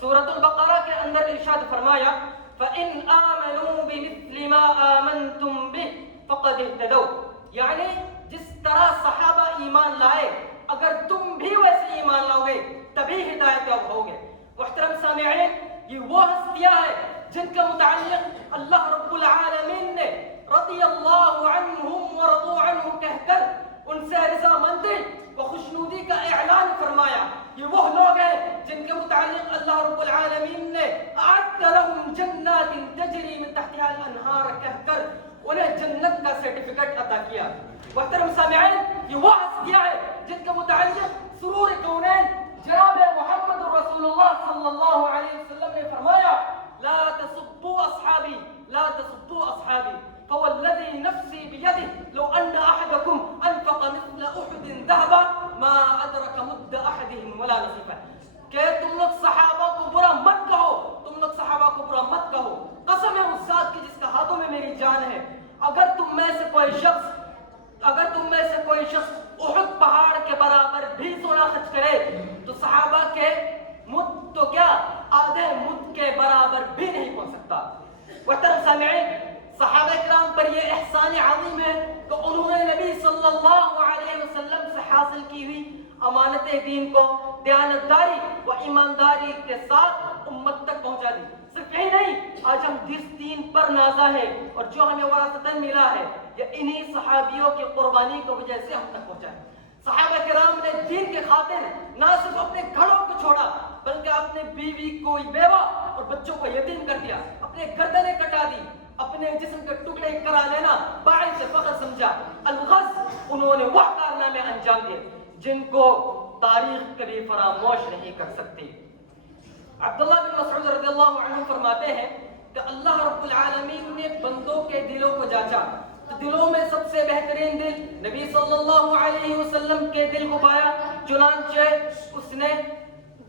سورۃ البقرہ کے اندر ارشاد فرمایا فَإِنْ آمَنُوا بِمِثْلِ مَا آمَنْتُمْ بِهِ فَقَدِ اهْتَدَوْا. یعنی جس طرح صحابہ ایمان لائے اگر تم بھی ویسے ایمان لاؤ گے تبھی ہدایت یاب ہوگے. محترم سامعین، یہ وہ ہستیاں ہیں جن کا متعلق اللہ رب العالمین نے رضی اللہ عنہم ورضوا عنہ کہہ کر ان سے رضامندی و خوشنودی کا اعلان فرمایا. یہ وہ لوگ ہیں جن کے متعلق اللہ رب العالمین نے اعد لهم جنات تجری من تحتها الانہار کہہ کر انہیں جنت کا سرٹیفکیٹ عطا کیا. محترم سامعین، یہ وہ ہستیاں ہیں جن کے متعلق سرور کونین جناب محمد رسول اللہ صلی اللہ علیہ وسلم نے فرمایا لا تسبوا اصحابی لا تسبوا اصحابی فوالذی نفسی بیدہ لو ان احدکم انفق مثل احد ذهبا ما ادرک مد احدهم ولا نصیفہ. کہ تم لوگ صحابہ کو برا مت کہو، تم لوگ صحابہ کو برا مت کہو. قسم ہے اس ذات کی جس کا ہاتھوں میں میری جان ہے، اگر تم میں سے کوئی شخص احد پہاڑ کے برابر بھی سونا خرچ کرے تو صحابہ کے مد تو کیا آدھے مد کے برابر بھی نہیں پہنچ سکتا. محترم سامعین، صحابہ کرام پر یہ احسان عظیم ہے کہ انہوں نے نبی صلی اللہ علیہ وسلم سے حاصل کی ہوئی امانت دین کو دیانتداری و ایمانداری کے ساتھ امت تک پہنچا دی. صرف یہی نہیں، آج ہم جس دین پر نازا ہے اور جو ہمیں وراثتاً ملا ہے یہ انہی صحابیوں کی قربانی کی وجہ سے ہم تک پہنچا ہے. صحابہ کرام نے دین کے خاطر نہ صرف اپنے گھروں کو چھوڑا بلکہ اپنے بیوی کو بیوہ اور بچوں کو یتیم کر دیا، اپنے گردنیں کٹا دی، اپنے جسم کے ٹکڑے کرا لینا باعث فخر سمجھا. الغز انہوں نے وہ کارنامے انجام دیے جن کو تاریخ کبھی فراموش نہیں کر سکتی. عبداللہ بن مسعود رضی اللہ عنہ فرماتے ہیں کہ اللہ رب العالمین نے بندوں کے دلوں کو جانچا تو دلوں میں سب سے بہترین دل نبی صلی اللہ علیہ وسلم کے دل کو پایا. چنانچہ اس نے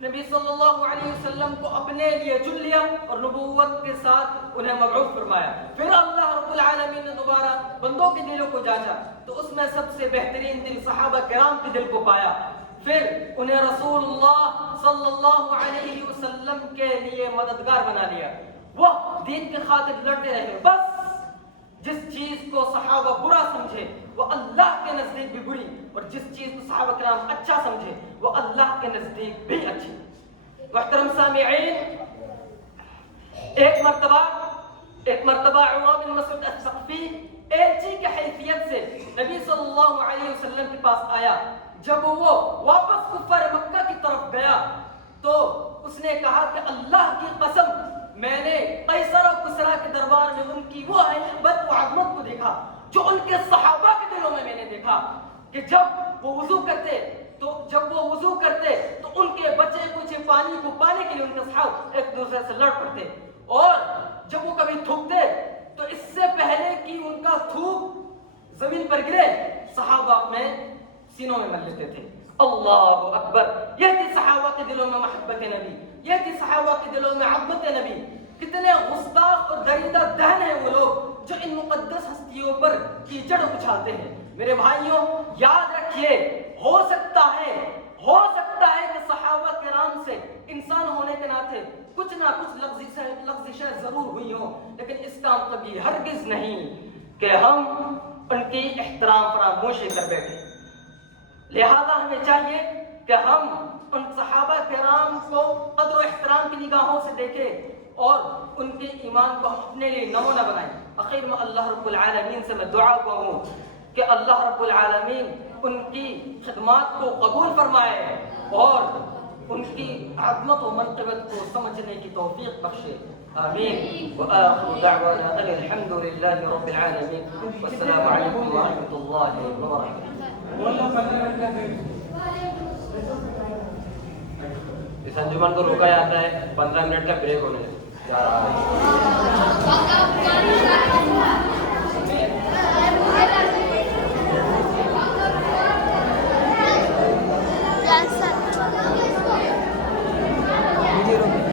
نبی صلی اللہ علیہ وسلم کو اپنے لیے چن لیا اور نبوت کے ساتھ انہیں مبعوث فرمایا. پھر اللہ رب العالمین نے دوبارہ بندوں کے دلوں کو جانچا تو اس میں سب سے بہترین دل صحابہ کرام کے دل کو پایا. پھر انہیں رسول اللہ صلی اللہ علیہ وسلم کے لیے مددگار بنا لیا. وہ دین کے خاطر لڑتے رہے. بس جس چیز کو صحابہ برا سمجھے وہ اللہ کے نزدیک بھی بری، اور جس چیز کو صحابہ کرام اچھا سمجھے وہ اللہ کے نزدیک بھی اچھی. محترم سامعین، ایک مرتبہ عمر بن مسعود الثقفی ایلچی کی حیثیت سے نبی صلی اللہ علیہ وسلم کے پاس آیا. جب وہ واپس کفار مکہ کی طرف گیا تو اس نے کہا کہ اللہ کی قسم میں نے قیصر و کسریٰ کے دربار میں ان کی وہ ہیبت و عظمت کو دیکھا جو ان کے صحابہ کے دلوں میں نے دیکھا کہ جب وہ وضو کرتے تو ان کے بچے کچھ پانی کو پانے کے لیے ان کے صحابہ ایک دوسرے سے لڑ پڑتے، اور جب وہ کبھی تھوکتے تو اس سے پہلے کہ ان کا تھوک زمین پر گرے صحابہ اپنے سینوں میں مل لیتے تھے. اللہ اکبر! یہ تھی صحابہ کے دلوں میں محبت نبی، یہ تھی صحابہ کے دلوں میں عظمت نبی. کتنے گستاخ اور دریدہ دہن ہیں وہ لوگ جو ان مقدس ہستیوں پر کیچڑ اچھالتے ہیں. میرے بھائیوں، یاد رکھیے، ہو سکتا ہے کہ صحابہ کرام سے انسان ہونے کے ناطے کچھ نہ کچھ لغزشیں ضرور ہوئی ہوں، لیکن اس کا مطلب یہ ہرگز نہیں کہ ہم ان کی احترام فراموشی کر بیٹھے. لہذا ہمیں چاہیے کہ ہم ان صحابہ کرام کو قدر و احترام کی نگاہوں سے دیکھیں اور ان کے ایمان کو اپنے لیے نمونہ بنائیں. آخر میں اللہ رب العالمین سے میں دعا کروں کہ اللہ رب العالمین ان کی خدمات کو قبول فرمائے اور ان کی عظمت و منقبت کو سمجھنے کی توفیق بخشے. آمین. وآخر دعوانا ان الحمد للہ رب العالمین والسلام علیکم ورحمۃ اللہ وبرکاتہ. اس انجمن کو روکا جاتا ہے 15 منٹ کا بریک ہونے جا رہا ہے.